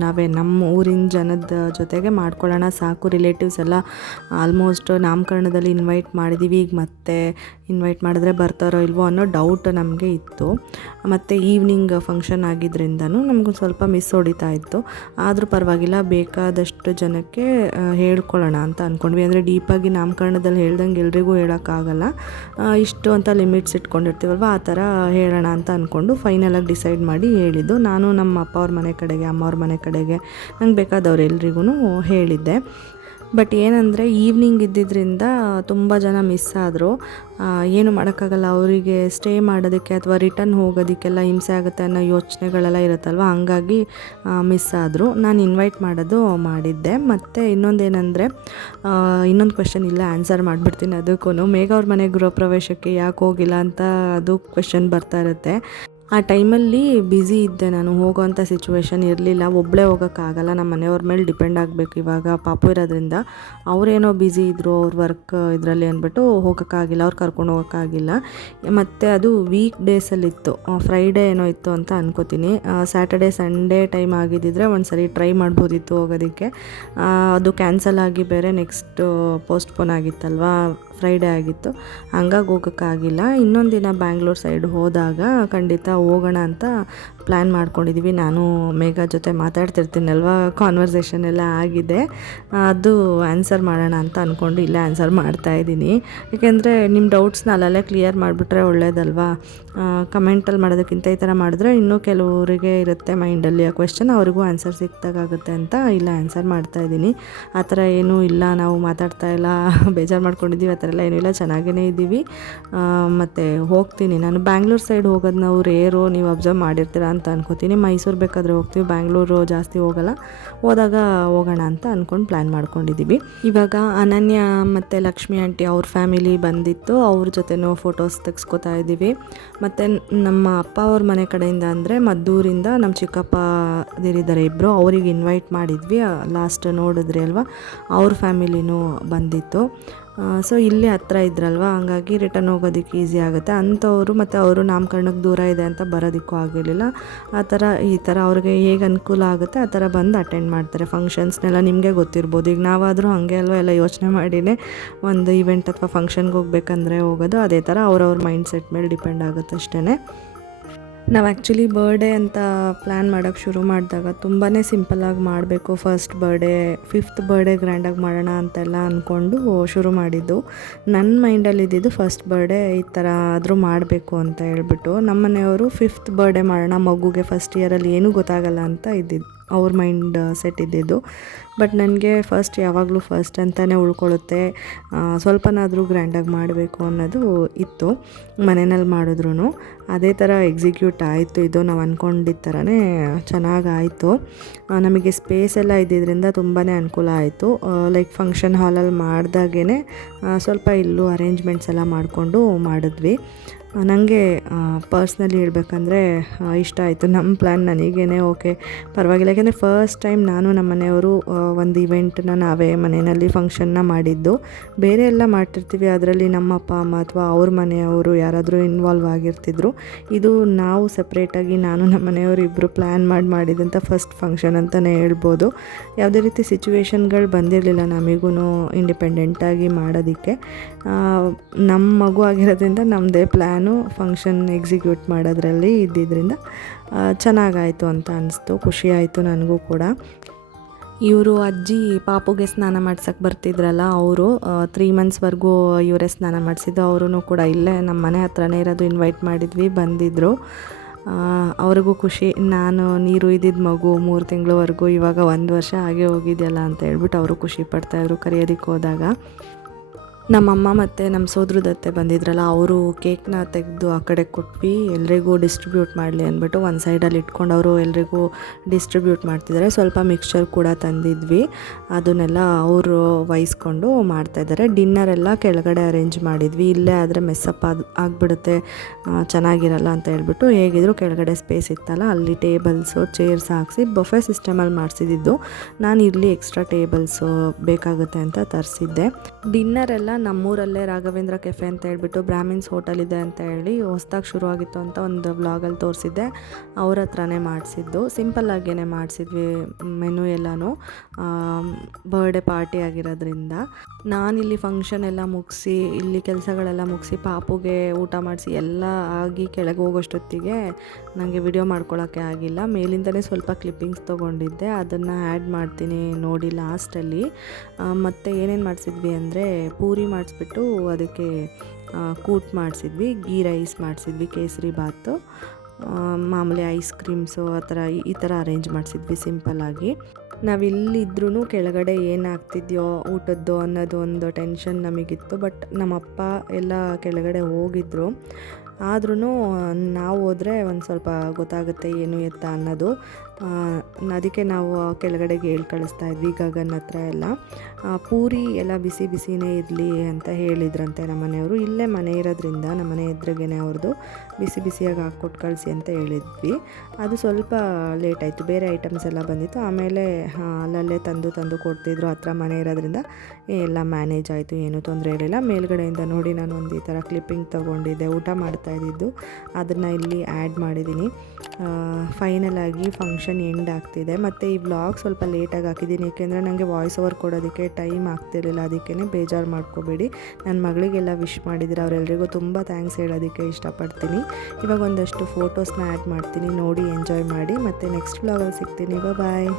ನಾವೇ ನಮ್ಮ ಊರಿನ ಜನದ ಜೊತೆಗೆ ಮಾಡ್ಕೊಳ್ಳೋಣ ಸಾಕು. ರಿಲೇಟಿವ್ಸ್ ಎಲ್ಲ ಆಲ್ಮೋಸ್ಟ್ ನಾಮಕರಣದಲ್ಲಿ ಇನ್ವೈಟ್ ಮಾಡಿದ್ದೀವಿ, ಈಗ ಮತ್ತೆ ಇನ್ವೈಟ್ ಮಾಡಿದ್ರೆ ಬರ್ತಾರೋ ಇಲ್ವೋ ಅನ್ನೋ ಡೌಟ್ ನಮಗೆ ಇತ್ತು. ಮತ್ತು ಈವ್ನಿಂಗ್ ಫಂಕ್ಷನ್ ಆಗಿದ್ದರಿಂದನೂ ನಮಗೊಂದು ಸ್ವಲ್ಪ ಮಿಸ್ ಹೊಡಿತಾ ಇತ್ತು. ಆದರೂ ಪರವಾಗಿಲ್ಲ, ಬೇಕಾದಷ್ಟು ಜನಕ್ಕೆ ಹೇಳ್ಕೊಳ್ಳೋಣ ಅಂತ ಅಂದ್ಕೊಂಡ್ವಿ. ಅಂದರೆ ಡೀಪಾಗಿ ನಾಮಕರಣದಲ್ಲಿ ಹೇಳ್ದಂಗೆ ಎಲ್ರಿಗೂ ಹೇಳೋಕ್ಕಾಗಲ್ಲ, ಇಷ್ಟು ಅಂತ ಲಿಮಿಟ್ಸ್ ಇಟ್ಕೊಂಡಿರ್ತೀವಲ್ವ, ಆ ಥರ ಹೇಳೋಣ ಅಂತ ಅಂದ್ಕೊಂಡು ಫೈನಲಾಗಿ ಡಿಸೈಡ್ ಮಾಡಿ ಹೇಳಿದ್ದು. ನಾನು ನಮ್ಮ ಅಪ್ಪ ಅವ್ರ ಮನೆ ಕಡೆಗೆ, ಅಮ್ಮ ಅವ್ರ ಮನೆ ಕಡೆಗೆ, ನಂಗೆ ಬೇಕಾದವ್ರು ಎಲ್ರಿಗೂ ಹೇಳಿದ್ದೆ. ಬಟ್ ಏನಂದರೆ ಈವ್ನಿಂಗ್ ಇದ್ದಿದ್ದರಿಂದ ತುಂಬ ಜನ ಮಿಸ್ ಆದರು. ಏನು ಮಾಡೋಕ್ಕಾಗಲ್ಲ, ಅವರಿಗೆ ಸ್ಟೇ ಮಾಡೋದಕ್ಕೆ ಅಥವಾ ರಿಟರ್ನ್ ಹೋಗೋದಕ್ಕೆಲ್ಲ ಹಿಂಸೆ ಆಗುತ್ತೆ ಅನ್ನೋ ಯೋಚನೆಗಳೆಲ್ಲ ಇರುತ್ತಲ್ವ, ಹಂಗಾಗಿ ಮಿಸ್ ಆದರು. ನಾನು ಇನ್ವೈಟ್ ಮಾಡಿದ್ದೆ. ಮತ್ತು ಇನ್ನೊಂದೇನೆಂದರೆ, ಇನ್ನೊಂದು ಕ್ವೆಶ್ಚನ್ ಇಲ್ಲ ಆನ್ಸರ್ ಮಾಡಿಬಿಡ್ತೀನಿ ಅದಕ್ಕೂ. ಮೇಘ ಅವ್ರ ಮನೆ ಗೃಹ ಪ್ರವೇಶಕ್ಕೆ ಯಾಕೆ ಹೋಗಿಲ್ಲ ಅಂತ ಅದು ಕ್ವೆಶ್ಚನ್ ಬರ್ತಾ ಇರುತ್ತೆ. ಆ ಟೈಮಲ್ಲಿ ಬ್ಯುಸಿ ಇದ್ದೆ ನಾನು, ಹೋಗೋವಂಥ ಸಿಚುವೇಶನ್ ಇರಲಿಲ್ಲ. ಒಬ್ಬಳೇ ಹೋಗೋಕ್ಕಾಗಲ್ಲ, ನಮ್ಮ ಮನೆಯವ್ರ ಮೇಲೆ ಡಿಪೆಂಡ್ ಆಗಬೇಕು. ಇವಾಗ ಪಾಪು ಇರೋದ್ರಿಂದ ಅವರೇನೋ ಬ್ಯುಸಿ ಇದ್ದರು ಅವ್ರ ವರ್ಕ್ ಇದರಲ್ಲಿ ಅಂದ್ಬಿಟ್ಟು ಹೋಗೋಕ್ಕಾಗಿಲ್ಲ, ಅವ್ರು ಕರ್ಕೊಂಡು ಹೋಗೋಕ್ಕಾಗಿಲ್ಲ. ಮತ್ತು ಅದು ವೀಕ್ ಡೇಸಲ್ಲಿತ್ತು, ಫ್ರೈಡೇ ಏನೋ ಇತ್ತು ಅಂತ ಅನ್ಕೋತೀನಿ. ಸ್ಯಾಟರ್ಡೇ ಸಂಡೇ ಟೈಮ್ ಆಗಿದ್ದಿದ್ರೆ ಒಂದು ಸರಿ ಟ್ರೈ ಮಾಡ್ಬೋದಿತ್ತು ಹೋಗೋದಕ್ಕೆ. ಅದು ಕ್ಯಾನ್ಸಲ್ ಆಗಿ ಬೇರೆ ನೆಕ್ಸ್ಟ್ ಪೋಸ್ಟ್ಪೋನ್ ಆಗಿತ್ತಲ್ವ, ಫ್ರೈಡೇ ಆಗಿತ್ತು, ಹಂಗಾಗಿ ಹೋಗೋಕ್ಕಾಗಿಲ್ಲ. ಇನ್ನೊಂದು ದಿನ ಬ್ಯಾಂಗ್ಳೂರ್ ಸೈಡ್ ಹೋದಾಗ ಖಂಡಿತ ಹೋಗೋಣ ಅಂತ ಪ್ಲ್ಯಾನ್ ಮಾಡ್ಕೊಂಡಿದ್ದೀವಿ. ನಾನು ಮೇಘ ಜೊತೆ ಮಾತಾಡ್ತಿರ್ತೀನಲ್ವ, ಕಾನ್ವರ್ಸೇಷನ್ ಎಲ್ಲ ಆಗಿದೆ, ಅದು ಆನ್ಸರ್ ಮಾಡೋಣ ಅಂತ ಅಂದ್ಕೊಂಡು ಇಲ್ಲೇ ಆನ್ಸರ್ ಮಾಡ್ತಾಯಿದ್ದೀನಿ. ಏಕೆಂದರೆ ನಿಮ್ಮ ಡೌಟ್ಸ್ನ ಅಲ್ಲಲ್ಲೇ ಕ್ಲಿಯರ್ ಮಾಡಿಬಿಟ್ರೆ ಒಳ್ಳೇದಲ್ವಾ. ಕಮೆಂಟಲ್ಲಿ ಮಾಡೋದಕ್ಕಿಂತ ಈ ಥರ ಮಾಡಿದ್ರೆ ಇನ್ನೂ ಕೆಲವರಿಗೆ ಇರುತ್ತೆ ಮೈಂಡಲ್ಲಿ ಆ ಕ್ವೆಶ್ಚನ್, ಅವ್ರಿಗೂ ಆನ್ಸರ್ ಸಿಕ್ತಾಗುತ್ತೆ ಅಂತ ಇಲ್ಲ ಆನ್ಸರ್ ಮಾಡ್ತಾಯಿದ್ದೀನಿ. ಆ ಥರ ಏನೂ ಇಲ್ಲ, ನಾವು ಮಾತಾಡ್ತಾ ಇಲ್ಲ, ಬೇಜಾರು ಮಾಡ್ಕೊಂಡಿದ್ದೀವಿ, ಆ ಥರ ಎಲ್ಲ ಏನೂ ಇಲ್ಲ, ಚೆನ್ನಾಗೇ ಇದ್ದೀವಿ. ಮತ್ತು ಹೋಗ್ತೀನಿ ನಾನು ಬ್ಯಾಂಗ್ಳೂರ್ ಸೈಡ್ ಹೋಗೋದು ನಾವು ರೇರು, ನೀವು ಅಬ್ಸರ್ವ್ ಮಾಡಿರ್ತೀರ ಅಂತ ಅನ್ಕೋತೀನಿ. ಮೈಸೂರು ಬೇಕಾದರೆ ಹೋಗ್ತೀವಿ, ಬ್ಯಾಂಗ್ಳೂರು ಜಾಸ್ತಿ ಹೋಗಲ್ಲ. ಹೋದಾಗ ಹೋಗೋಣ ಅಂತ ಅಂದ್ಕೊಂಡು ಪ್ಲ್ಯಾನ್ ಮಾಡ್ಕೊಂಡಿದ್ದೀವಿ. ಇವಾಗ ಅನನ್ಯ ಮತ್ತು ಲಕ್ಷ್ಮಿ ಆಂಟಿ ಅವ್ರ ಫ್ಯಾಮಿಲಿ ಬಂದಿತ್ತು, ಅವ್ರ ಜೊತೆನೂ ಫೋಟೋಸ್ ತೆಗೆಸ್ಕೊತಾ ಇದ್ದೀವಿ. ಮತ್ತು ನಮ್ಮ ಅಪ್ಪ ಅವ್ರ ಮನೆ ಕಡೆಯಿಂದ ಅಂದರೆ ಮದ್ದೂರಿಂದ ನಮ್ಮ ಚಿಕ್ಕಪ್ಪ ದಿರಿದ್ದಾರೆ ಇಬ್ಬರು, ಅವ್ರಿಗೆ ಇನ್ವೈಟ್ ಮಾಡಿದ್ವಿ. ಲಾಸ್ಟ್ ನೋಡಿದ್ರಿ ಅಲ್ವಾ, ಅವ್ರ ಫ್ಯಾಮಿಲಿನೂ ಬಂದಿತ್ತು. ಸೊ ಇಲ್ಲೇ ಹತ್ರ ಇದ್ರಲ್ವ, ಹಂಗಾಗಿ ರಿಟರ್ನ್ ಹೋಗೋದಕ್ಕೆ ಈಸಿ ಆಗುತ್ತೆ ಅಂಥವ್ರು. ಮತ್ತು ಅವರು ನಾಮಕರಣಕ್ಕೆ ದೂರ ಇದೆ ಅಂತ ಬರೋದಕ್ಕೂ ಆಗಿರಲಿಲ್ಲ. ಈ ಥರ ಅವ್ರಿಗೆ ಹೇಗೆ ಅನುಕೂಲ ಆಗುತ್ತೆ ಆ ಥರ ಬಂದು ಅಟೆಂಡ್ ಮಾಡ್ತಾರೆ ಫಂಕ್ಷನ್ಸ್ನೆಲ್ಲ. ನಿಮಗೆ ಗೊತ್ತಿರ್ಬೋದು, ಈಗ ನಾವಾದರೂ ಹಾಗೆ ಅಲ್ವ ಎಲ್ಲ ಯೋಚನೆ ಮಾಡಿನೇ ಒಂದು ಇವೆಂಟ್ ಅಥವಾ ಫಂಕ್ಷನ್ಗೆ ಹೋಗ್ಬೇಕಂದ್ರೆ ಹೋಗೋದು. ಅದೇ ಥರ ಅವ್ರವ್ರ ಮೈಂಡ್ ಸೆಟ್ ಮೇಲೆ ಡಿಪೆಂಡ್ ಆಗುತ್ತೆ ಅಷ್ಟೇ. ನಾವು ಆ್ಯಕ್ಚುಲಿ ಬರ್ಡೇ ಅಂತ ಪ್ಲ್ಯಾನ್ ಮಾಡೋಕ್ಕೆ ಶುರು ಮಾಡಿದಾಗ ತುಂಬಾ ಸಿಂಪಲ್ಲಾಗಿ ಮಾಡಬೇಕು, ಫಸ್ಟ್ ಬರ್ಡೇ 5th ಬರ್ಡೇ ಗ್ರ್ಯಾಂಡಾಗಿ ಮಾಡೋಣ ಅಂತೆಲ್ಲ ಅಂದ್ಕೊಂಡು ಶುರು ಮಾಡಿದ್ದು. ನನ್ನ ಮೈಂಡಲ್ಲಿ ಇದ್ದಿದ್ದು ಫಸ್ಟ್ ಬರ್ಡೇ ಈ ಥರ ಆದರೂ ಮಾಡಬೇಕು ಅಂತ ಹೇಳ್ಬಿಟ್ಟು. ನಮ್ಮ ಮನೆಯವರು 5th ಬರ್ಡೇ ಮಾಡೋಣ, ಮಗುಗೆ ಫಸ್ಟ್ ಇಯರಲ್ಲಿ ಏನೂ ಗೊತ್ತಾಗಲ್ಲ ಅಂತ ಇದ್ದಿದ್ದು ಅವ್ರ ಮೈಂಡ್ ಸೆಟ್ ಇದ್ದಿದ್ದು. ಬಟ್ ನನಗೆ ಫಸ್ಟ್ ಯಾವಾಗಲೂ ಫಸ್ಟ್ ಅಂತಲೇ ಉಳ್ಕೊಳ್ಳುತ್ತೆ, ಸ್ವಲ್ಪನಾದರೂ ಗ್ರ್ಯಾಂಡಾಗಿ ಮಾಡಬೇಕು ಅನ್ನೋದು ಇತ್ತು ಮನೆಯಲ್ಲಿ ಮಾಡಿದ್ರು. ಅದೇ ಥರ ಎಕ್ಸಿಕ್ಯೂಟ್ ಆಯಿತು. ಇದು ನಾವು ಅಂದ್ಕೊಂಡಿದ್ದ ಥರನೇ ಚೆನ್ನಾಗಾಯಿತು. ನಮಗೆ ಸ್ಪೇಸ್ ಎಲ್ಲ ಇದ್ದಿದ್ದರಿಂದ ತುಂಬಾ ಅನುಕೂಲ ಆಯಿತು. ಲೈಕ್ ಫಂಕ್ಷನ್ ಹಾಲಲ್ಲಿ ಮಾಡಿದಾಗೇ ಸ್ವಲ್ಪ ಇಲ್ಲೂ ಅರೇಂಜ್ಮೆಂಟ್ಸ್ ಎಲ್ಲ ಮಾಡಿಕೊಂಡು ಮಾಡಿದ್ವಿ. ನನಗೆ ಪರ್ಸ್ನಲಿ ಹೇಳ್ಬೇಕಂದ್ರೆ ಇಷ್ಟ ಆಯಿತು ನಮ್ಮ ಪ್ಲ್ಯಾನ್. ನನಗೇ ಓಕೆ ಪರವಾಗಿಲ್ಲ, ಯಾಕೆಂದರೆ ಫಸ್ಟ್ ಟೈಮ್ ನಾನು ನಮ್ಮ ಮನೆಯವರು ಒಂದು ಇವೆಂಟನ್ನ ನಾವೇ ಮನೆಯಲ್ಲಿ ಫಂಕ್ಷನ್ನ ಮಾಡಿದ್ದು. ಬೇರೆ ಎಲ್ಲ ಮಾಡ್ತಿರ್ತೀವಿ, ಅದರಲ್ಲಿ ನಮ್ಮ ಅಪ್ಪ ಅಮ್ಮ ಅಥವಾ ಅವ್ರ ಮನೆಯವರು ಯಾರಾದರೂ ಇನ್ವಾಲ್ವ್ ಆಗಿರ್ತಿದ್ರು. ಇದು ನಾವು ಸಪ್ರೇಟಾಗಿ ನಾನು ನಮ್ಮ ಮನೆಯವರು ಇಬ್ಬರು ಪ್ಲ್ಯಾನ್ ಮಾಡಿದಂಥ ಫಸ್ಟ್ ಫಂಕ್ಷನ್ ಅಂತಲೇ ಹೇಳ್ಬೋದು. ಯಾವುದೇ ರೀತಿ ಸಿಚುವೇಶನ್ಗಳು ಬಂದಿರಲಿಲ್ಲ ನಮಗೂ ಇಂಡಿಪೆಂಡೆಂಟಾಗಿ ಮಾಡೋದಕ್ಕೆ. ನಮ್ಮ ಮಗು ಆಗಿರೋದ್ರಿಂದ ನಮ್ಮದೇ ಪ್ಲ್ಯಾನು ಫಂಕ್ಷನ್ ಎಕ್ಸಿಕ್ಯೂಟ್ ಮಾಡೋದ್ರಲ್ಲಿ ಇದ್ದಿದ್ದರಿಂದ ಚೆನ್ನಾಗಾಯಿತು ಅಂತ ಅನಿಸ್ತು. ಖುಷಿ ಆಯಿತು ನನಗೂ ಕೂಡ. ಇವರು ಅಜ್ಜಿ ಪಾಪುಗೆ ಸ್ನಾನ ಮಾಡ್ಸೋಕ್ಕೆ ಬರ್ತಿದ್ರಲ್ಲ, ಅವರು 3 ಮಂತ್ಸ್ವರೆಗೂ ಇವರೇ ಸ್ನಾನ ಮಾಡಿಸಿದ್ದು. ಅವರೂ ಕೂಡ ಇಲ್ಲೇ ನಮ್ಮ ಮನೆ ಹತ್ರನೇ ಇರೋದು, ಇನ್ವೈಟ್ ಮಾಡಿದ್ವಿ, ಬಂದಿದ್ದರು. ಅವ್ರಿಗೂ ಖುಷಿ. ನಾನು ನೀರು ಇದ್ದಿದ್ದು ಮಗು 3 ತಿಂಗಳವರೆಗೂ, ಇವಾಗ 1 ವರ್ಷ ಹಾಗೆ ಹೋಗಿದೆಯಲ್ಲ ಅಂತ ಹೇಳ್ಬಿಟ್ಟು ಅವರು ಖುಷಿ ಪಡ್ತಾಯಿದ್ರು ಕರೆಯೋದಕ್ಕೆ ಹೋದಾಗ. ನಮ್ಮಮ್ಮ ಮತ್ತು ನಮ್ಮ ಸೋದರದತ್ತೆ ಬಂದಿದ್ರಲ್ಲ, ಅವರು ಕೇಕ್ನ ತೆಗೆದು ಆ ಕಡೆ ಕೊಟ್ವಿ, ಎಲ್ರಿಗೂ ಡಿಸ್ಟ್ರಿಬ್ಯೂಟ್ ಮಾಡಲಿ ಅಂದ್ಬಿಟ್ಟು ಒಂದು ಸೈಡಲ್ಲಿ ಇಟ್ಕೊಂಡು ಅವರು ಎಲ್ರಿಗೂ ಡಿಸ್ಟ್ರಿಬ್ಯೂಟ್ ಮಾಡ್ತಿದ್ದಾರೆ. ಸ್ವಲ್ಪ ಮಿಕ್ಸ್ಚರ್ ಕೂಡ ತಂದಿದ್ವಿ, ಅದನ್ನೆಲ್ಲ ಅವರು ವಹಿಸ್ಕೊಂಡು ಮಾಡ್ತಾಯಿದ್ದಾರೆ. ಡಿನ್ನರೆಲ್ಲ ಕೆಳಗಡೆ ಅರೇಂಜ್ ಮಾಡಿದ್ವಿ. ಇಲ್ಲೇ ಆದರೆ ಮೆಸ್ಸಪ್ ಆಗಿಬಿಡುತ್ತೆ, ಚೆನ್ನಾಗಿರಲ್ಲ ಅಂತ ಹೇಳ್ಬಿಟ್ಟು ಹೇಗಿದ್ರು ಕೆಳಗಡೆ ಸ್ಪೇಸ್ ಇತ್ತಲ್ಲ, ಅಲ್ಲಿ ಟೇಬಲ್ಸು ಚೇರ್ಸ್ ಹಾಕಿಸಿ ಬಫೆ ಸಿಸ್ಟಮಲ್ಲಿ ಮಾಡಿಸಿದ್ದು. ನಾನು ಇಲ್ಲಿ ಎಕ್ಸ್ಟ್ರಾ ಟೇಬಲ್ಸು ಬೇಕಾಗುತ್ತೆ ಅಂತ ತರಿಸಿದ್ದೆ. ಡಿನ್ನರೆಲ್ಲ ನಮ್ಮೂರಲ್ಲೇ ರಾಘವೇಂದ್ರ ಕೆಫೆ ಅಂತ ಹೇಳ್ಬಿಟ್ಟು ಬ್ರಾಹ್ಮಿನ್ಸ್ ಹೋಟೆಲ್ ಇದೆ ಅಂತ ಹೇಳಿ ಹೊಸ್ದಾಗಿ ಶುರುವಾಗಿತ್ತು ಅಂತ ಒಂದು ವ್ಲಾಗಲ್ಲಿ ತೋರಿಸಿದ್ದೆ. ಅವ್ರ ಹತ್ರನೇ ಮಾಡಿಸಿದ್ದು, ಸಿಂಪಲ್ಲಾಗೇ ಮಾಡಿಸಿದ್ವಿ ಮೆನು ಎಲ್ಲನೂ. ಬರ್ಡೇ ಪಾರ್ಟಿ ಆಗಿರೋದ್ರಿಂದ ನಾನಿಲ್ಲಿ ಫಂಕ್ಷನ್ ಎಲ್ಲ ಮುಗಿಸಿ, ಇಲ್ಲಿ ಕೆಲಸಗಳೆಲ್ಲ ಮುಗಿಸಿ, ಪಾಪುಗೆ ಊಟ ಮಾಡಿಸಿ ಎಲ್ಲ ಆಗಿ ಕೆಳಗೆ ಹೋಗೋಷ್ಟೊತ್ತಿಗೆ ನನಗೆ ವಿಡಿಯೋ ಮಾಡ್ಕೊಳ್ಳೋಕ್ಕೆ ಆಗಿಲ್ಲ. ಮೇಲಿಂದಲೇ ಸ್ವಲ್ಪ ಕ್ಲಿಪ್ಪಿಂಗ್ಸ್ ತೊಗೊಂಡಿದ್ದೆ, ಅದನ್ನು ಆ್ಯಡ್ ಮಾಡ್ತೀನಿ ನೋಡಿ ಲಾಸ್ಟಲ್ಲಿ. ಮತ್ತು ಏನೇನು ಮಾಡಿಸಿದ್ವಿ ಅಂದರೆ ಪೂರಿ ಮಾಡಿಸ್ಬಿಟ್ಟು ಅದಕ್ಕೆ ಕೂಟ್ ಮಾಡಿಸಿದ್ವಿ, ಗೀ ರೈಸ್ ಮಾಡಿಸಿದ್ವಿ, ಕೇಸರಿ ಬಾತು, ಮಾಮೂಲಿ ಐಸ್ ಕ್ರೀಮ್ಸು ಆ ಥರ ಈ ಥರ ಅರೇಂಜ್ ಮಾಡಿಸಿದ್ವಿ ಸಿಂಪಲ್ಲಾಗಿ. ನಾವಿಲ್ಲಿದ್ರೂ ಕೆಳಗಡೆ ಏನಾಗ್ತಿದೆಯೋ ಊಟದ್ದು ಅನ್ನೋದು ಒಂದು ಟೆನ್ಷನ್ ನಮಗಿತ್ತು. ಬಟ್ ನಮ್ಮಪ್ಪ ಎಲ್ಲ ಕೆಳಗಡೆ ಹೋಗಿದ್ರು. ಆದ್ರೂ ನಾವು ಹೋದರೆ ಒಂದು ಸ್ವಲ್ಪ ಗೊತ್ತಾಗುತ್ತೆ ಏನು ಎತ್ತ ಅನ್ನೋದು. ಅದಕ್ಕೆ ನಾವು ಕೆಳಗಡೆಗೆ ಹೇಳಿ ಕಳಿಸ್ತಾ ಇದ್ವಿ ಗಗನ್ ಹತ್ರ ಎಲ್ಲ. ಪೂರಿ ಎಲ್ಲ ಬಿಸಿ ಬಿಸಿನೇ ಇರಲಿ ಅಂತ ಹೇಳಿದ್ರಂತೆ ನಮ್ಮ ಮನೆಯವರು. ಇಲ್ಲೇ ಮನೆ ಇರೋದ್ರಿಂದ ನಮ್ಮ ಮನೆ ಎದುರಿಗೇನೆ ಅವ್ರದ್ದು, ಬಿಸಿ ಬಿಸಿಯಾಗಿ ಹಾಕ್ಕೊಟ್ಟು ಕಳಿಸಿ ಅಂತ ಹೇಳಿದ್ವಿ. ಅದು ಸ್ವಲ್ಪ ಲೇಟ್ ಆಯಿತು, ಬೇರೆ ಐಟಮ್ಸ್ ಎಲ್ಲ ಬಂದಿತ್ತು. ಆಮೇಲೆ ಅಲ್ಲಲ್ಲೇ ತಂದು ಕೊಡ್ತಿದ್ರು, ಹತ್ರ ಮನೆ ಇರೋದ್ರಿಂದ ಎಲ್ಲ ಮ್ಯಾನೇಜ್ ಆಯಿತು, ಏನೂ ತೊಂದರೆ ಇರಲಿಲ್ಲ. ಮೇಲ್ಗಡೆಯಿಂದ ನೋಡಿ ನಾನು ಒಂದು ಈ ಥರ ಕ್ಲಿಪ್ಪಿಂಗ್ ತೊಗೊಂಡಿದ್ದೆ ಊಟ ಮಾಡ್ತಾಯಿದ್ದು, ಅದನ್ನು ಇಲ್ಲಿ ಆ್ಯಡ್ ಮಾಡಿದ್ದೀನಿ. ಫೈನಲ್ ಆಗಿ ಫಂಕ್ಷನ್ ಎಂಡ್ ಆಗ್ತಿದೆ. ಮತ್ತು ಈ ವ್ಲಾಗ್ ಸ್ವಲ್ಪ ಲೇಟಾಗಿ ಹಾಕಿದ್ದೀನಿ, ಏಕೆಂದರೆ ನನಗೆ ವಾಯ್ಸ್ ಓವರ್ ಕೊಡೋದಕ್ಕೆ ಟೈಮ್ ಆಗ್ತಿರಲಿಲ್ಲ. ಅದಕ್ಕೇ ಬೇಜಾರು ಮಾಡ್ಕೋಬೇಡಿ. ನನ್ನ ಮಗಳಿಗೆಲ್ಲ ವಿಶ್ ಮಾಡಿದರೆ ಅವರೆಲ್ಲರಿಗೂ ತುಂಬ ಥ್ಯಾಂಕ್ಸ್ ಹೇಳೋದಕ್ಕೆ ಇಷ್ಟಪಡ್ತೀನಿ. ಇವಾಗ ಒಂದಷ್ಟು ಫೋಟೋಸ್ನ ಆ್ಯಡ್ ಮಾಡ್ತೀನಿ, ನೋಡಿ ಎಂಜಾಯ್ ಮಾಡಿ. ಮತ್ತು ನೆಕ್ಸ್ಟ್ ವ್ಲಾಗಲ್ಲಿ ಸಿಗ್ತೀನಿ. ಬಾಯ್.